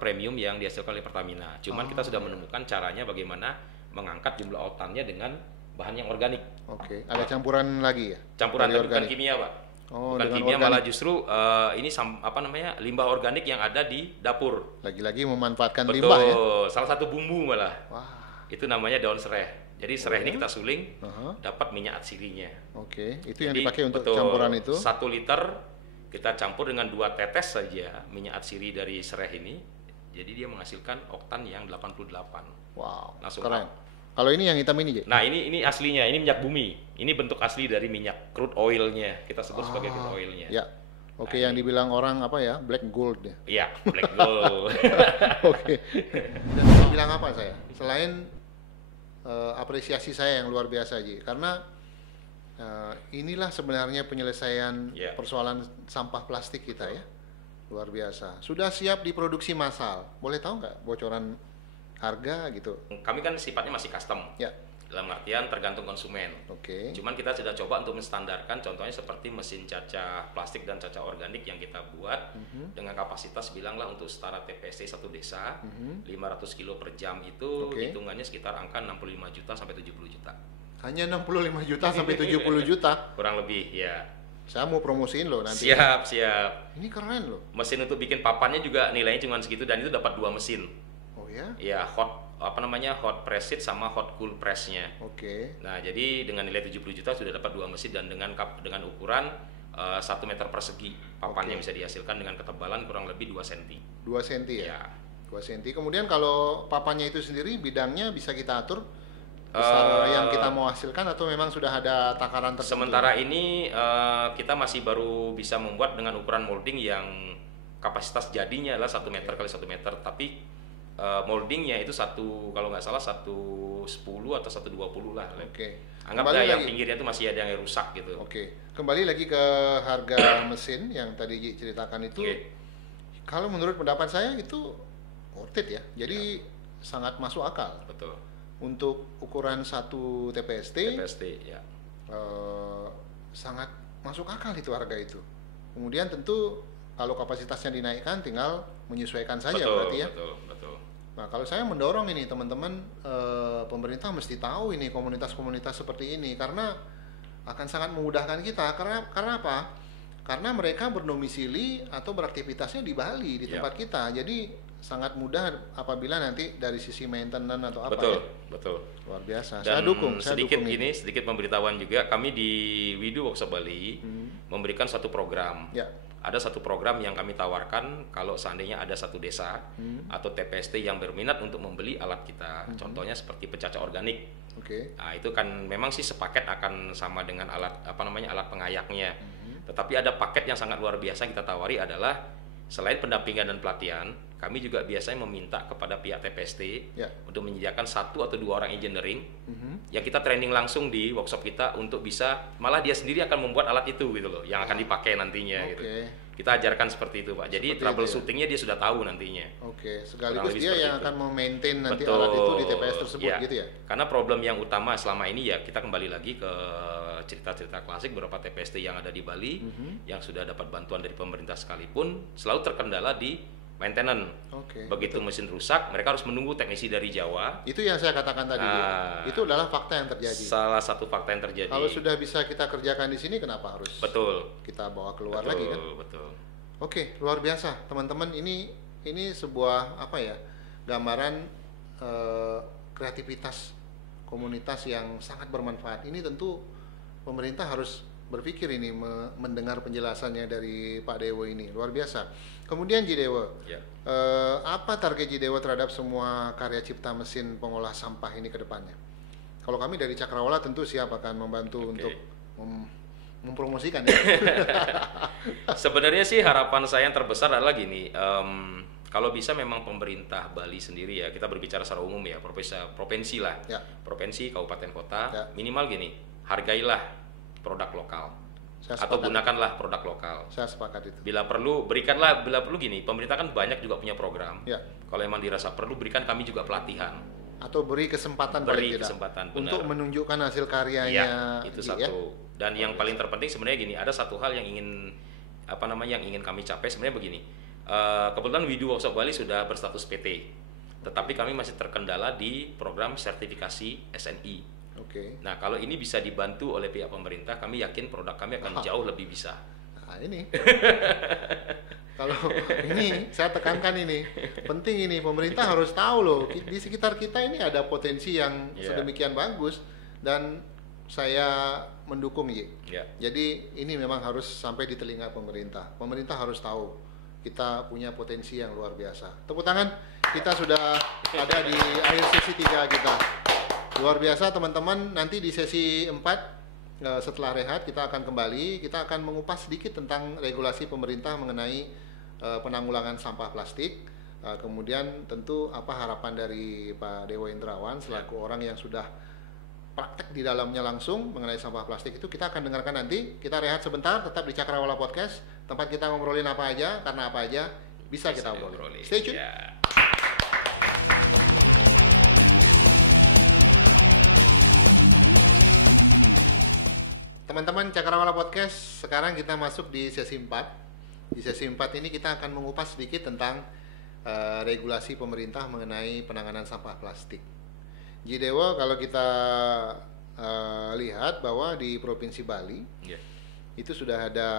premium yang dihasilkan oleh Pertamina. Cuman kita sudah menemukan caranya bagaimana mengangkat jumlah oktannya dengan bahan yang organik. Ada campuran lagi ya? Campuran, tapi bukan kimia, Pak. Bukan kimia, organik. Malah justru ini limbah organik yang ada di dapur. Lagi-lagi memanfaatkan limbah ya? Salah satu bumbu malah. Itu namanya daun serai. Jadi serai ini kita suling, dapat minyak atsirinya. Itu yang dipakai untuk campuran itu? 1 liter kita campur dengan 2 tetes saja minyak atsiri dari serai ini, jadi dia menghasilkan oktan yang 88. Langsung keren. Kalau ini yang hitam ini, Ji? Nah, ini aslinya, ini minyak bumi. Ini bentuk asli dari minyak crude oilnya, kita sebut sebagai crude oilnya. Yang dibilang orang apa ya, black gold ya? Iya, black gold. Dan mau bilang apa saya? Selain apresiasi saya yang luar biasa, Ji, karena inilah sebenarnya penyelesaian persoalan sampah plastik kita ya, luar biasa. Sudah siap diproduksi massal. Boleh tahu nggak bocoran harga gitu? Kami kan sifatnya masih custom. Dalam artian tergantung konsumen. Cuman kita sudah coba untuk menstandarkan, contohnya seperti mesin cacah plastik dan cacah organik yang kita buat dengan kapasitas bilanglah untuk setara TPC satu desa 500 kilo per jam itu hitungannya sekitar angka 65 juta sampai 70 juta. Hanya 65 juta sampai 70 juta? Kurang lebih, ya. Saya mau promosiin loh nanti. Siap. Ini keren loh. Mesin untuk bikin papannya juga nilainya cuma segitu, dan itu dapat 2 mesin. ya? Ya, hot press seat sama hot cool pressnya. Oke. Nah, jadi dengan nilai 70 juta sudah dapat 2 mesin dan dengan ukuran 1 meter persegi papan yang bisa dihasilkan dengan ketebalan kurang lebih 2 cm. 2 cm ya? Ya. 2 cm. Kemudian kalau papannya itu sendiri bidangnya bisa kita atur besar yang kita mau hasilkan atau memang sudah ada takaran tertentu? Sementara ini kita masih baru bisa membuat dengan ukuran molding yang kapasitas jadinya adalah 1 meter kali 1 meter, tapi moldingnya itu kalau nggak salah 110 atau 120 lah. Oke. Anggap Kembali yang lagi. pinggirnya itu masih ada yang rusak gitu. Oke. Kembali lagi ke harga mesin yang tadi Ji ceritakan itu. Oke. Kalau menurut pendapat saya itu worth it ya. Jadi sangat masuk akal. Betul. Untuk ukuran 1 TPST, ya. sangat masuk akal itu harga itu. Kemudian tentu kalau kapasitasnya dinaikkan tinggal menyesuaikan saja berarti ya. Betul. Nah, kalau saya mendorong ini teman-teman, pemerintah mesti tahu ini komunitas-komunitas seperti ini karena akan sangat memudahkan kita. Karena apa? Karena mereka berdomisili atau beraktivitasnya di Bali, di tempat kita. Jadi sangat mudah apabila nanti dari sisi maintenance atau apa ya. Betul. Luar biasa. Dan saya dukung sedikit pemberitahuan juga, kami di Widu Workshop Bali memberikan satu program. Ya. Ada satu program yang kami tawarkan kalau seandainya ada satu desa atau TPST yang berminat untuk membeli alat kita, contohnya seperti pencacah organik. Oke. Nah, itu kan memang sih sepaket akan sama dengan alat alat pengayaknya. Tetapi ada paket yang sangat luar biasa yang kita tawari adalah selain pendampingan dan pelatihan, kami juga biasanya meminta kepada pihak TPST untuk menyediakan 1 atau 2 orang engineering yang kita training langsung di workshop kita untuk bisa, malah dia sendiri akan membuat alat itu gitu loh, yang akan dipakai nantinya gitu. Kita ajarkan seperti itu, Pak. Jadi troubleshootingnya dia sudah tahu nantinya. Oke, sekaligus dia yang akan memaintain nanti alat itu di TPS tersebut gitu ya. Karena problem yang utama selama ini ya kita kembali lagi ke cerita-cerita klasik beberapa TPST yang ada di Bali yang sudah dapat bantuan dari pemerintah sekalipun selalu terkendala di maintenance. Begitu mesin rusak, mereka harus menunggu teknisi dari Jawa. Itu yang saya katakan tadi. Itu adalah fakta yang terjadi. Salah satu fakta yang terjadi. Kalau sudah bisa kita kerjakan di sini, kenapa harus kita bawa keluar lagi kan? Betul. Oke, luar biasa, teman-teman. Ini sebuah gambaran kreativitas komunitas yang sangat bermanfaat. Ini tentu pemerintah harus berpikir ini mendengar penjelasannya dari Pak Dewo ini luar biasa. Kemudian Ji Dewo, apa target Ji Dewo terhadap semua karya cipta mesin pengolah sampah ini ke depannya? Kalau kami dari Cakrawala tentu siap akan membantu untuk mempromosikan ya. Sebenarnya sih harapan saya yang terbesar adalah gini, kalau bisa memang pemerintah Bali sendiri ya, kita berbicara secara umum ya, provinsi lah, provinsi, kabupaten, kota, minimal gini, hargailah produk lokal atau gunakanlah produk lokal. Saya sepakat itu. Bila perlu gini, pemerintah kan banyak juga punya program. Kalau emang dirasa perlu, berikan kami juga pelatihan atau beri kesempatan untuk menunjukkan hasil karyanya. Itu satu. Dan yang paling terpenting sebenarnya gini, ada satu hal yang ingin kami capai sebenarnya begini. Kebetulan Widu Workshop Bali sudah berstatus PT, tetapi kami masih terkendala di program sertifikasi SNI. Nah, kalau ini bisa dibantu oleh pihak pemerintah, kami yakin produk kami akan jauh lebih bisa. Nah, ini. Kalau ini saya tekankan ini, penting ini, pemerintah harus tahu loh, di sekitar kita ini ada potensi yang sedemikian bagus dan saya mendukung Jadi ini memang harus sampai di telinga pemerintah. Pemerintah harus tahu kita punya potensi yang luar biasa. Tepuk tangan, kita sudah ada di akhir sesi 3 kita. Luar biasa teman-teman, nanti di sesi 4 setelah rehat kita akan kembali, kita akan mengupas sedikit tentang regulasi pemerintah mengenai penanggulangan sampah plastik. Kemudian tentu apa harapan dari Pak Dewo Indrawan selaku orang yang sudah praktek di dalamnya langsung mengenai sampah plastik itu kita akan dengarkan nanti. Kita rehat sebentar, tetap di Cakrawala Podcast, tempat kita ngobrolin apa aja, karena apa aja bisa kita obrolin. Stay tune. Teman-teman Cakrawala Podcast, sekarang kita masuk di sesi 4. Di sesi 4 ini kita akan mengupas sedikit tentang regulasi pemerintah mengenai penanganan sampah plastik. Ji Dewo, kalau kita lihat bahwa di Provinsi Bali itu sudah ada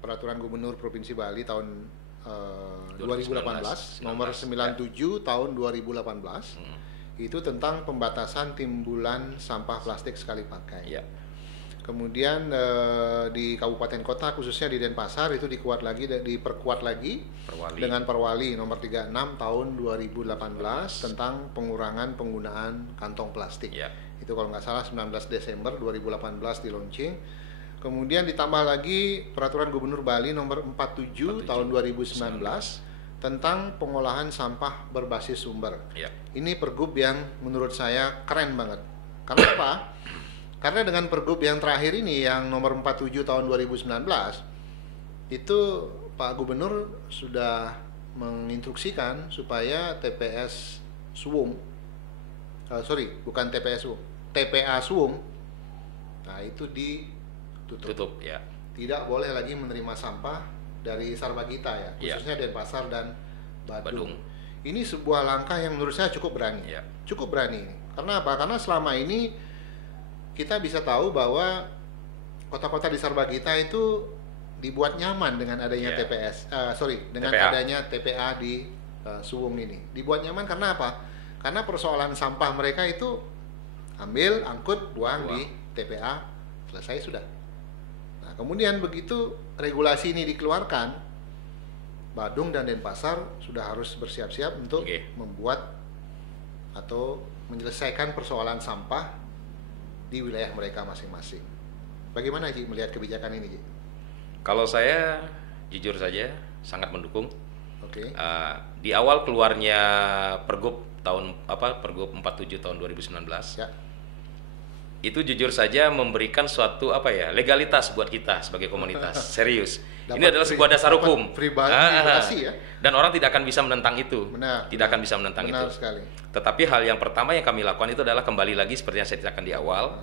peraturan Gubernur Provinsi Bali tahun 2018, nomor 97 tahun 2018. Itu tentang pembatasan timbulan sampah plastik sekali pakai. Ya. Kemudian di kabupaten kota khususnya di Denpasar itu diperkuat lagi dengan Perwali nomor 36 tahun 2018 tentang pengurangan penggunaan kantong plastik. Ya. Itu kalau nggak salah 19 Desember 2018 di launching. Kemudian ditambah lagi Peraturan Gubernur Bali nomor 47 tahun 2019 tentang pengolahan sampah berbasis sumber. Ya. Ini pergub yang menurut saya keren banget. Karena apa? Karena dengan pergub yang terakhir ini yang nomor 47 tahun 2019 itu Pak Gubernur sudah menginstruksikan supaya TPS Suwung, bukan TPS Suwung, TPA Suwung, nah itu ditutup. Ya. Tidak boleh lagi menerima sampah dari Sarbagita ya, khususnya Denpasar dan Badung. Ini sebuah langkah yang menurut saya cukup berani. Ya. Cukup berani. Karena apa? Karena selama ini kita bisa tahu bahwa kota-kota di Sarbagita itu dibuat nyaman dengan adanya TPA. adanya TPA di Suwung ini. Dibuat nyaman karena apa? Karena persoalan sampah mereka itu ambil, angkut, buang di TPA, selesai sudah. Nah, kemudian begitu regulasi ini dikeluarkan, Badung dan Denpasar sudah harus bersiap-siap untuk membuat atau menyelesaikan persoalan sampah di wilayah mereka masing-masing. Bagaimana Ji melihat kebijakan ini, Ji? Kalau saya jujur saja sangat mendukung. Oke. Di awal keluarnya Pergub 47 tahun 2019. Ya. Itu jujur saja memberikan suatu legalitas buat kita sebagai komunitas. Serius. Ini adalah sebuah dasar hukum. Privasi ya. Dan orang tidak akan bisa menentang itu. Benar. Tidak akan bisa menentang itu. Benar sekali. Tetapi hal yang pertama yang kami lakukan itu adalah kembali lagi seperti yang saya ceritakan di awal.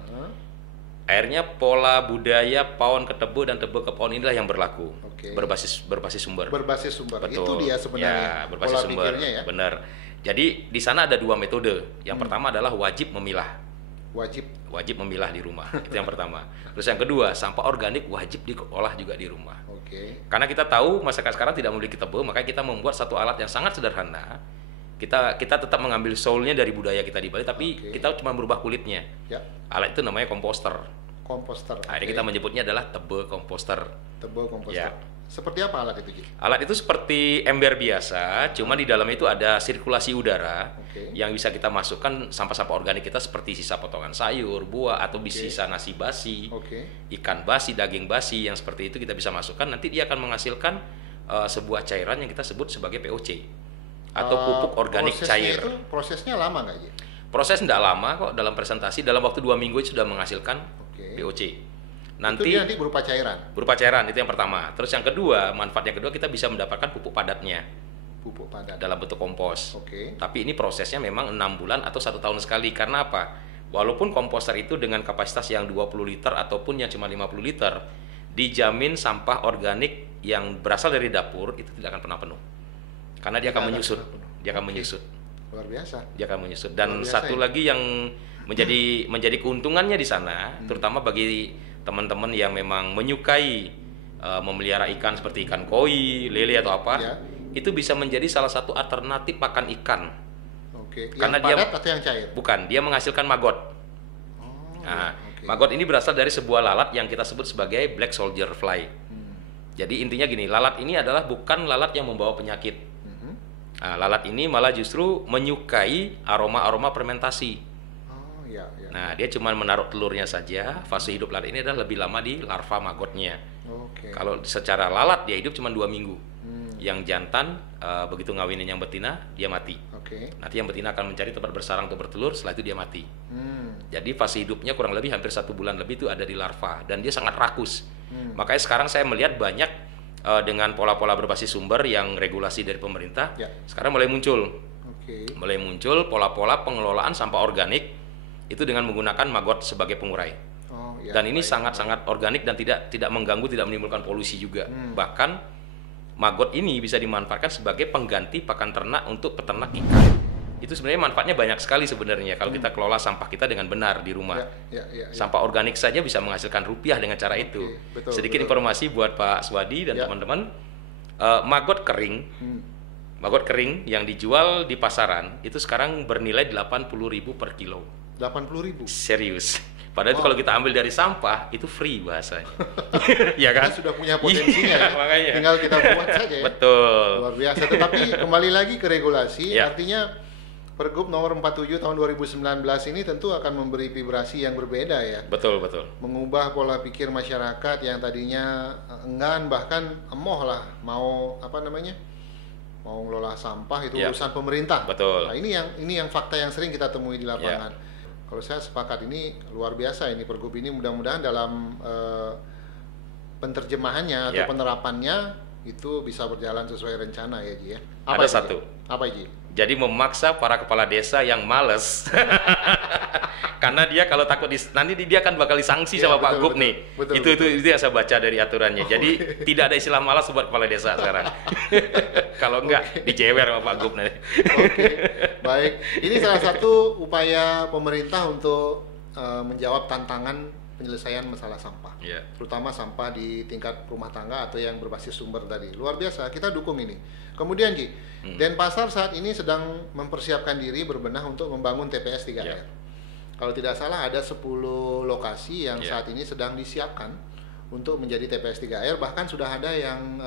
Akhirnya pola budaya pawon ke tebe dan tebe ke pawon inilah yang berlaku. Berbasis sumber. Berbasis sumber. Betul. Itu dia sebenarnya. Ya, berbasis pola sumber. pikirnya ya. Benar. Jadi di sana ada dua metode. Yang pertama adalah wajib memilah. Wajib memilah di rumah. Itu yang pertama. Terus yang kedua, sampah organik wajib diolah juga di rumah. Karena kita tahu masyarakat sekarang tidak memiliki tebe, makanya kita membuat satu alat yang sangat sederhana. Kita tetap mengambil soulnya dari budaya kita di Bali, tapi kita cuma merubah kulitnya. Ya. Alat itu namanya komposter. Akhirnya kita menyebutnya adalah tebe komposter. Ya. Seperti apa alat itu, Ji? Alat itu seperti ember biasa, cuma di dalamnya itu ada sirkulasi udara yang bisa kita masukkan sampah-sampah organik kita seperti sisa potongan sayur, buah, atau sisa nasi basi, ikan basi, daging basi, yang seperti itu kita bisa masukkan. Nanti dia akan menghasilkan sebuah cairan yang kita sebut sebagai POC atau pupuk organik cair. Prosesnya lama nggak, Ji? Proses tidak lama kok, dalam presentasi dalam waktu 2 minggu itu sudah menghasilkan POC. Nanti berupa cairan. Berupa cairan itu yang pertama. Terus yang kedua, manfaat yang kedua kita bisa mendapatkan pupuk padatnya. Pupuk padat dalam bentuk kompos. Tapi ini prosesnya memang 6 bulan atau 1 tahun sekali. Karena apa? Walaupun komposter itu dengan kapasitas yang 20 liter ataupun yang cuma 50 liter, dijamin sampah organik yang berasal dari dapur itu tidak akan pernah penuh. Karena dia akan menyusut. Dia akan menyusut. Luar biasa. Dia akan menyusut. Dan satu lagi yang menjadi keuntungannya di sana, terutama bagi teman-teman yang memang menyukai memelihara ikan seperti ikan koi, lele atau apa, itu bisa menjadi salah satu alternatif pakan ikan. Karena yang padat atau yang cair? Bukan, dia menghasilkan maggot. Maggot ini berasal dari sebuah lalat yang kita sebut sebagai black soldier fly. Jadi intinya gini, lalat ini adalah bukan lalat yang membawa penyakit. Lalat ini malah justru menyukai aroma-aroma fermentasi. Nah, dia cuma menaruh telurnya saja. Fase hidup lalat ini adalah lebih lama di larva maggotnya. Kalau secara lalat dia hidup cuma 2 minggu. Yang jantan begitu ngawinin yang betina dia mati. Nanti yang betina akan mencari tempat bersarang untuk bertelur. Setelah itu dia mati. Jadi fase hidupnya kurang lebih hampir 1 bulan lebih itu ada di larva dan dia sangat rakus. Makanya sekarang saya melihat banyak dengan pola-pola berbasis sumber yang regulasi dari pemerintah sekarang mulai muncul. Mulai muncul pola-pola pengelolaan sampah organik itu dengan menggunakan maggot sebagai pengurai. Dan ini sangat-sangat organik dan tidak mengganggu, tidak menimbulkan polusi juga. Bahkan maggot ini bisa dimanfaatkan sebagai pengganti pakan ternak untuk peternak ikan. Itu sebenarnya manfaatnya banyak sekali sebenarnya kalau kita kelola sampah kita dengan benar di rumah. Sampah organik saja bisa menghasilkan rupiah dengan cara itu. Sedikit informasi buat Pak Swadi dan teman-teman. maggot kering. Maggot kering yang dijual di pasaran itu sekarang bernilai 80.000 per kilo. 80.000. Serius. Padahal itu kalau kita ambil dari sampah itu free bahasanya. Ya kan? Kita sudah punya potensinya Iya, ya. makanya. Tinggal kita buat saja ya. Betul. Luar biasa. Tetapi kembali lagi ke regulasi, Ya. artinya Pergub nomor 47 tahun 2019 ini tentu akan memberi vibrasi yang berbeda ya. Betul, betul. Mengubah pola pikir masyarakat yang tadinya enggan bahkan emoh lah mau mau ngelola sampah itu Ya. urusan pemerintah. Betul. Nah, ini yang fakta yang sering kita temui di lapangan. Kalau saya sepakat ini luar biasa ini Pergub ini mudah-mudahan dalam penerjemahannya atau Ya. penerapannya itu bisa berjalan sesuai rencana ya Ji ya. Ada itu, satu. Ji? Apa Ji? Jadi memaksa para kepala desa yang males karena dia kalau takut nanti dia akan bakal disangsi Ya, sama Pak betul, Gub betul, nih. betul, itu yang saya baca dari aturannya. Jadi tidak ada istilah malas buat kepala desa sekarang. Kalau enggak dijewer sama Pak Gub nanti. Oke, baik. Ini salah satu upaya pemerintah untuk menjawab tantangan penyelesaian masalah sampah, Ya. terutama sampah di tingkat rumah tangga atau yang berbasis sumber tadi. Luar biasa, kita dukung ini. Kemudian Ji, Denpasar saat ini sedang mempersiapkan diri berbenah untuk membangun TPS 3R. Ya. Kalau tidak salah ada 10 lokasi yang Ya. saat ini sedang disiapkan untuk menjadi TPS 3R, bahkan sudah ada yang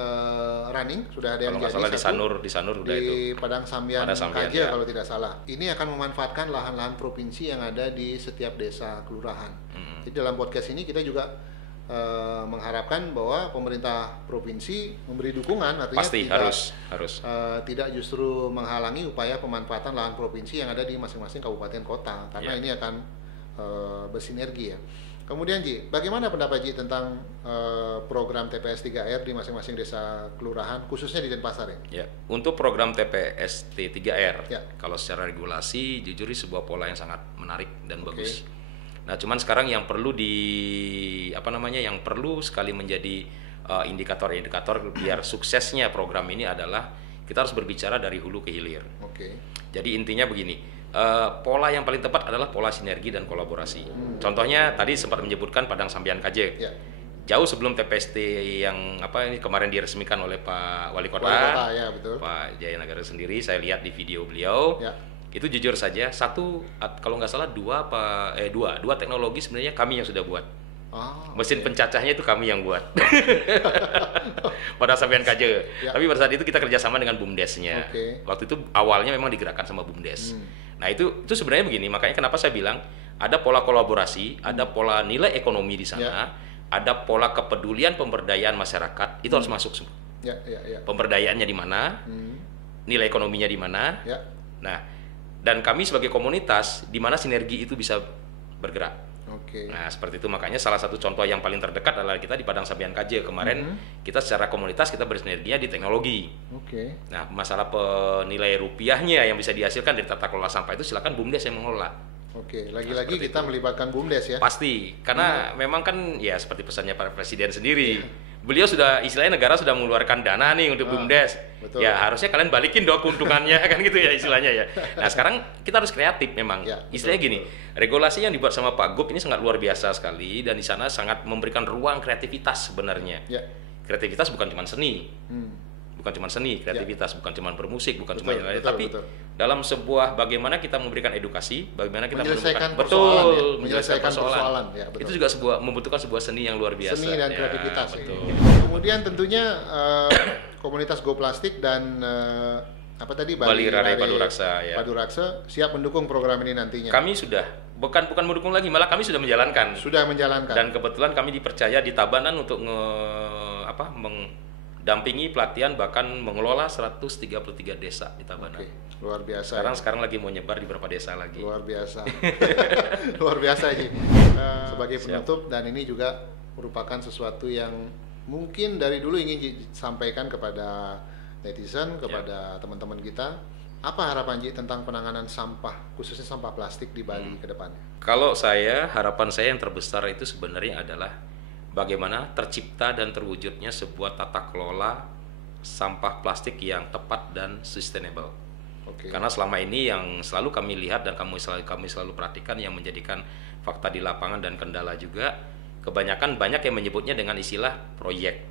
running, sudah ada yang Kalau nggak jadi salah satu di Sanur udah itu. di Padang Sambian, Padang Sambian, Kaja ya. kalau tidak salah. Ini akan memanfaatkan lahan-lahan provinsi yang ada di setiap desa kelurahan. Jadi dalam podcast ini kita juga mengharapkan bahwa pemerintah provinsi memberi dukungan, artinya Pasti harus. tidak justru menghalangi upaya pemanfaatan lahan provinsi yang ada di masing-masing kabupaten kota, karena Ya. ini akan bersinergi ya. Kemudian Ji, bagaimana pendapat Ji tentang program TPS 3R di masing-masing desa kelurahan, khususnya di Denpasar ini? Ya, untuk program TPS T3R, Ya. kalau secara regulasi jujur ini sebuah pola yang sangat menarik dan Oke. bagus. Nah, cuman sekarang yang perlu yang perlu sekali menjadi indikator-indikator biar suksesnya program ini adalah kita harus berbicara dari hulu ke hilir. Oke. Jadi intinya begini, pola yang paling tepat adalah pola sinergi dan kolaborasi. Contohnya tadi sempat menyebutkan Padang Sambian Kaje. Ya. Jauh sebelum TPST yang ini kemarin diresmikan oleh Pak Wali Kota, Wali Kota, ya, betul. Pak Jaya Nagara sendiri, saya lihat di video beliau. Ya. Itu jujur saja kalau nggak salah dua teknologi sebenarnya kami yang sudah buat. Mesin pencacahnya itu kami yang buat. Pada Sambian Kaje. Ya. Tapi pada saat itu kita kerjasama dengan BUMDesnya. Oke. Waktu itu awalnya memang digerakkan sama BUMDes. Nah itu sebenarnya begini, makanya kenapa saya bilang ada pola kolaborasi, ada pola nilai ekonomi di sana, Ya. ada pola kepedulian pemberdayaan masyarakat, itu harus masuk semua. Ya, ya, ya. Pemberdayaannya di mana, nilai ekonominya di mana. Ya. Nah, dan kami sebagai komunitas di mana sinergi itu bisa bergerak. Oke. Nah, seperti itu makanya salah satu contoh yang paling terdekat adalah kita di Padang Sambian Kaje kemarin. Kita secara komunitas kita bersinerginya di teknologi. Oke. Nah, masalah penilai rupiahnya yang bisa dihasilkan dari tata kelola sampah itu silakan BUMDes yang mengelola. Oke, lagi-lagi seperti kita itu. melibatkan BUMDes ya. Pasti, karena memang kan ya seperti pesannya Pak Presiden sendiri. Beliau sudah istilahnya negara sudah mengeluarkan dana nih untuk BUMDes. betul. Ya harusnya kalian balikin dong keuntungannya kan gitu ya istilahnya ya. Nah sekarang kita harus kreatif memang. Ya, betul, Istilahnya gini, regulasi yang dibuat sama Pak Gub ini sangat luar biasa sekali dan di sana sangat memberikan ruang kreativitas sebenarnya. Ya. Kreativitas bukan cuma seni, bukan cuma seni, kreativitas bukan cuma bermusik, bukan cuma yang lain, tapi dalam sebuah bagaimana kita memberikan edukasi, bagaimana kita menyelesaikan menemukan persoalan, betul, ya. Menyelesaikan persoalan, ya, betul. itu juga membutuhkan sebuah seni yang luar biasa. Seni dan Ya, kreativitas. betul. Kemudian tentunya komunitas Go Plastik dan apa tadi Bali Rare Paduraksa, ya. Paduraksa siap mendukung program ini nantinya. Kami sudah bukan mendukung lagi, malah kami sudah menjalankan. Sudah menjalankan. Dan kebetulan kami dipercaya di Tabanan untuk mendampingi pelatihan bahkan mengelola 133 desa di Tabanan. Oke, luar biasa. Sekarang lagi mau nyebar di beberapa desa lagi. Luar biasa. Luar biasa Ji. Sebagai penutup dan ini juga merupakan sesuatu yang mungkin dari dulu ingin disampaikan kepada netizen, kepada teman-teman kita. Apa harapan Ji tentang penanganan sampah, khususnya sampah plastik di Bali ke depannya? Kalau harapan saya yang terbesar itu sebenarnya adalah bagaimana tercipta dan terwujudnya sebuah tata kelola sampah plastik yang tepat dan sustainable. Oke. Karena selama ini yang selalu kami lihat dan kami selalu perhatikan yang menjadikan fakta di lapangan dan kendala juga, kebanyakan banyak yang menyebutnya dengan istilah proyek.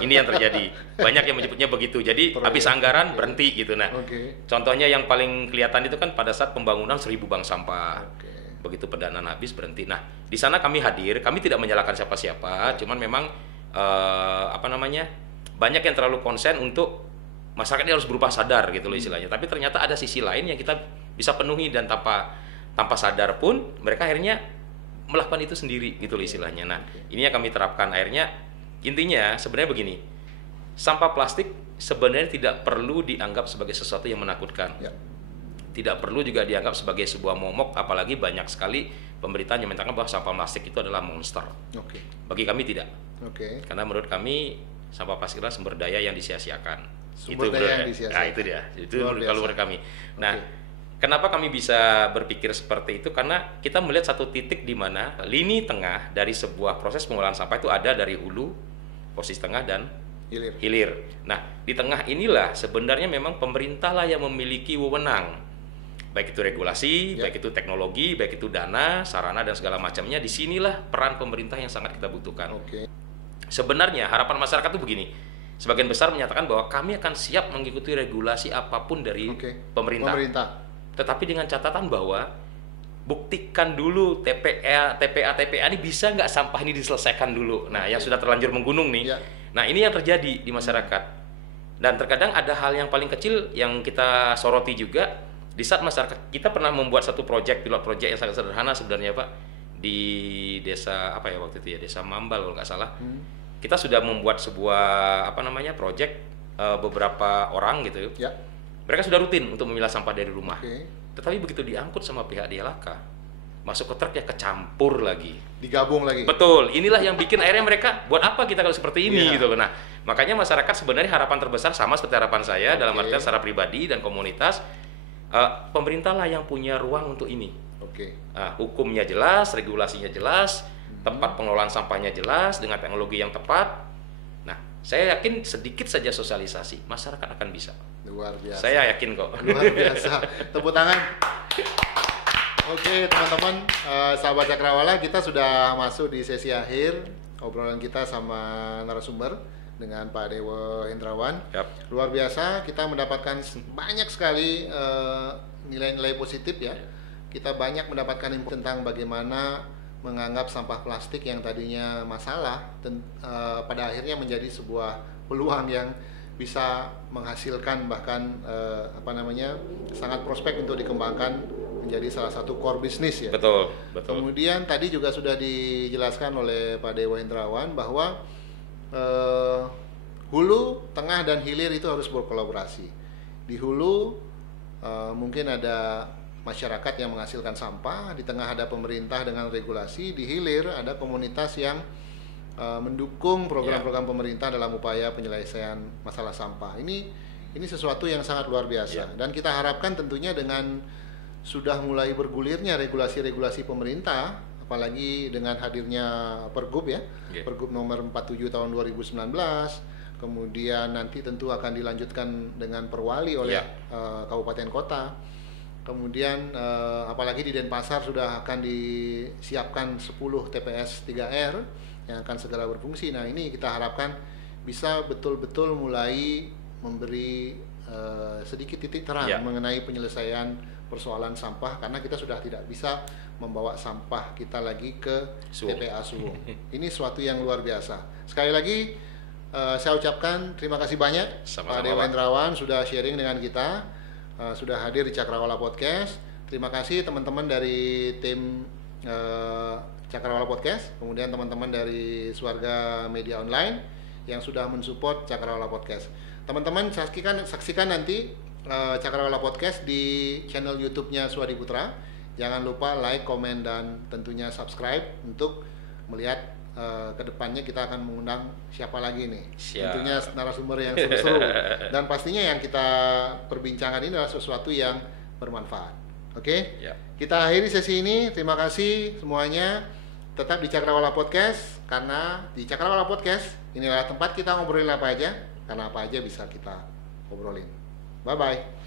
Ini yang terjadi. Banyak yang menyebutnya begitu. Jadi habis anggaran berhenti gitu. Nah, contohnya yang paling kelihatan itu kan pada saat pembangunan 1000 bank sampah. Begitu pendanaan habis berhenti. Nah, di sana kami hadir. Kami tidak menyalahkan siapa-siapa. Cuman memang banyak yang terlalu konsen untuk masyarakat ini harus berubah sadar gitu loh istilahnya. Tapi ternyata ada sisi lain yang kita bisa penuhi dan tanpa sadar pun mereka akhirnya melakukan itu sendiri gitu loh istilahnya. Nah, ini yang kami terapkan. Akhirnya intinya sebenarnya begini. Sampah plastik sebenarnya tidak perlu dianggap sebagai sesuatu yang menakutkan. Tidak perlu juga dianggap sebagai sebuah momok, apalagi banyak sekali pemberitaan yang menyatakan bahwa sampah plastik itu adalah monster. Bagi kami tidak. Karena menurut kami sampah plastik adalah sumber daya yang disia-siakan. Sumber daya yang disia-siakan. Nah, itu dia. Itu kalau menurut kami. Nah, kenapa kami bisa berpikir seperti itu? Karena kita melihat satu titik di mana lini tengah dari sebuah proses pengolahan sampah itu ada dari hulu, posisi tengah, dan hilir. Nah, di tengah inilah sebenarnya memang pemerintah lah yang memiliki wewenang. Baik itu regulasi, baik itu teknologi, baik itu dana, sarana, dan segala macamnya. Disinilah peran pemerintah yang sangat kita butuhkan. Sebenarnya harapan masyarakat itu begini. Sebagian besar menyatakan bahwa kami akan siap mengikuti regulasi apapun dari pemerintah. Tetapi dengan catatan bahwa buktikan dulu TPA ini bisa nggak sampah ini diselesaikan dulu. Nah, yang sudah terlanjur menggunung nih. Nah, ini yang terjadi di masyarakat. Dan terkadang ada hal yang paling kecil yang kita soroti juga di saat masyarakat. Kita pernah membuat satu pilot project yang sangat sederhana sebenarnya, Pak, di desa waktu itu ya, desa Mambal kalau nggak salah. Kita sudah membuat sebuah project beberapa orang gitu. Mereka sudah rutin untuk memilah sampah dari rumah. Tetapi begitu diangkut sama pihak DLHK, masuk ke truk ya kecampur lagi. Digabung lagi. Betul. Inilah yang bikin akhirnya mereka, buat apa kita kalau seperti ini gitu. Nah, makanya masyarakat sebenarnya harapan terbesar sama seperti harapan saya dalam artian secara pribadi dan komunitas, pemerintah lah yang punya ruang untuk ini. Hukumnya jelas, regulasinya jelas, tempat pengelolaan sampahnya jelas dengan teknologi yang tepat. Nah, saya yakin sedikit saja sosialisasi, masyarakat akan bisa. Luar biasa. Saya yakin kok. Luar biasa. Tepuk tangan. Oke, teman-teman, sahabat Cakrawala, kita sudah masuk di sesi akhir obrolan kita sama narasumber dengan Pak Dewo Hendrawan. Luar biasa, kita mendapatkan banyak sekali nilai-nilai positif ya. Kita banyak mendapatkan info tentang bagaimana menganggap sampah plastik yang tadinya masalah pada akhirnya menjadi sebuah peluang yang bisa menghasilkan bahkan sangat prospek untuk dikembangkan menjadi salah satu core bisnis ya. Betul. Kemudian tadi juga sudah dijelaskan oleh Pak Dewo Hendrawan bahwa hulu, tengah, dan hilir itu harus berkolaborasi. Di hulu mungkin ada masyarakat yang menghasilkan sampah, di tengah ada pemerintah dengan regulasi, di hilir ada komunitas yang mendukung program-program pemerintah dalam upaya penyelesaian masalah sampah. Ini sesuatu yang sangat luar biasa dan kita harapkan tentunya dengan sudah mulai bergulirnya regulasi-regulasi pemerintah, apalagi dengan hadirnya Pergub ya, Pergub nomor 47 tahun 2019, kemudian nanti tentu akan dilanjutkan dengan perwali oleh kabupaten kota. Kemudian apalagi di Denpasar sudah akan disiapkan 10 TPS 3R yang akan segera berfungsi. Nah, ini kita harapkan bisa betul-betul mulai memberi sedikit titik terang mengenai penyelesaian persoalan sampah, karena kita sudah tidak bisa membawa sampah kita lagi ke TPA Suwung. Ini suatu yang luar biasa. Sekali lagi saya ucapkan terima kasih banyak Pak Dewo Hendrawan sudah sharing dengan kita. Sudah hadir di Cakrawala Podcast. Terima kasih teman-teman dari tim Cakrawala Podcast, kemudian teman-teman dari Swarga Media Online yang sudah mensupport Cakrawala Podcast. Teman-teman saksikan nanti Cakrawala Podcast di channel YouTube-nya Swadi Putra. Jangan lupa like, komen, dan tentunya subscribe untuk melihat kedepannya kita akan mengundang siapa lagi nih. Tentunya narasumber yang seru-seru dan pastinya yang kita perbincangkan ini adalah sesuatu yang bermanfaat. Oke? Kita akhiri sesi ini. Terima kasih semuanya. Tetap di Cakrawala Podcast, karena di Cakrawala Podcast inilah tempat kita ngobrolin apa aja, karena apa aja bisa kita obrolin. Bye bye.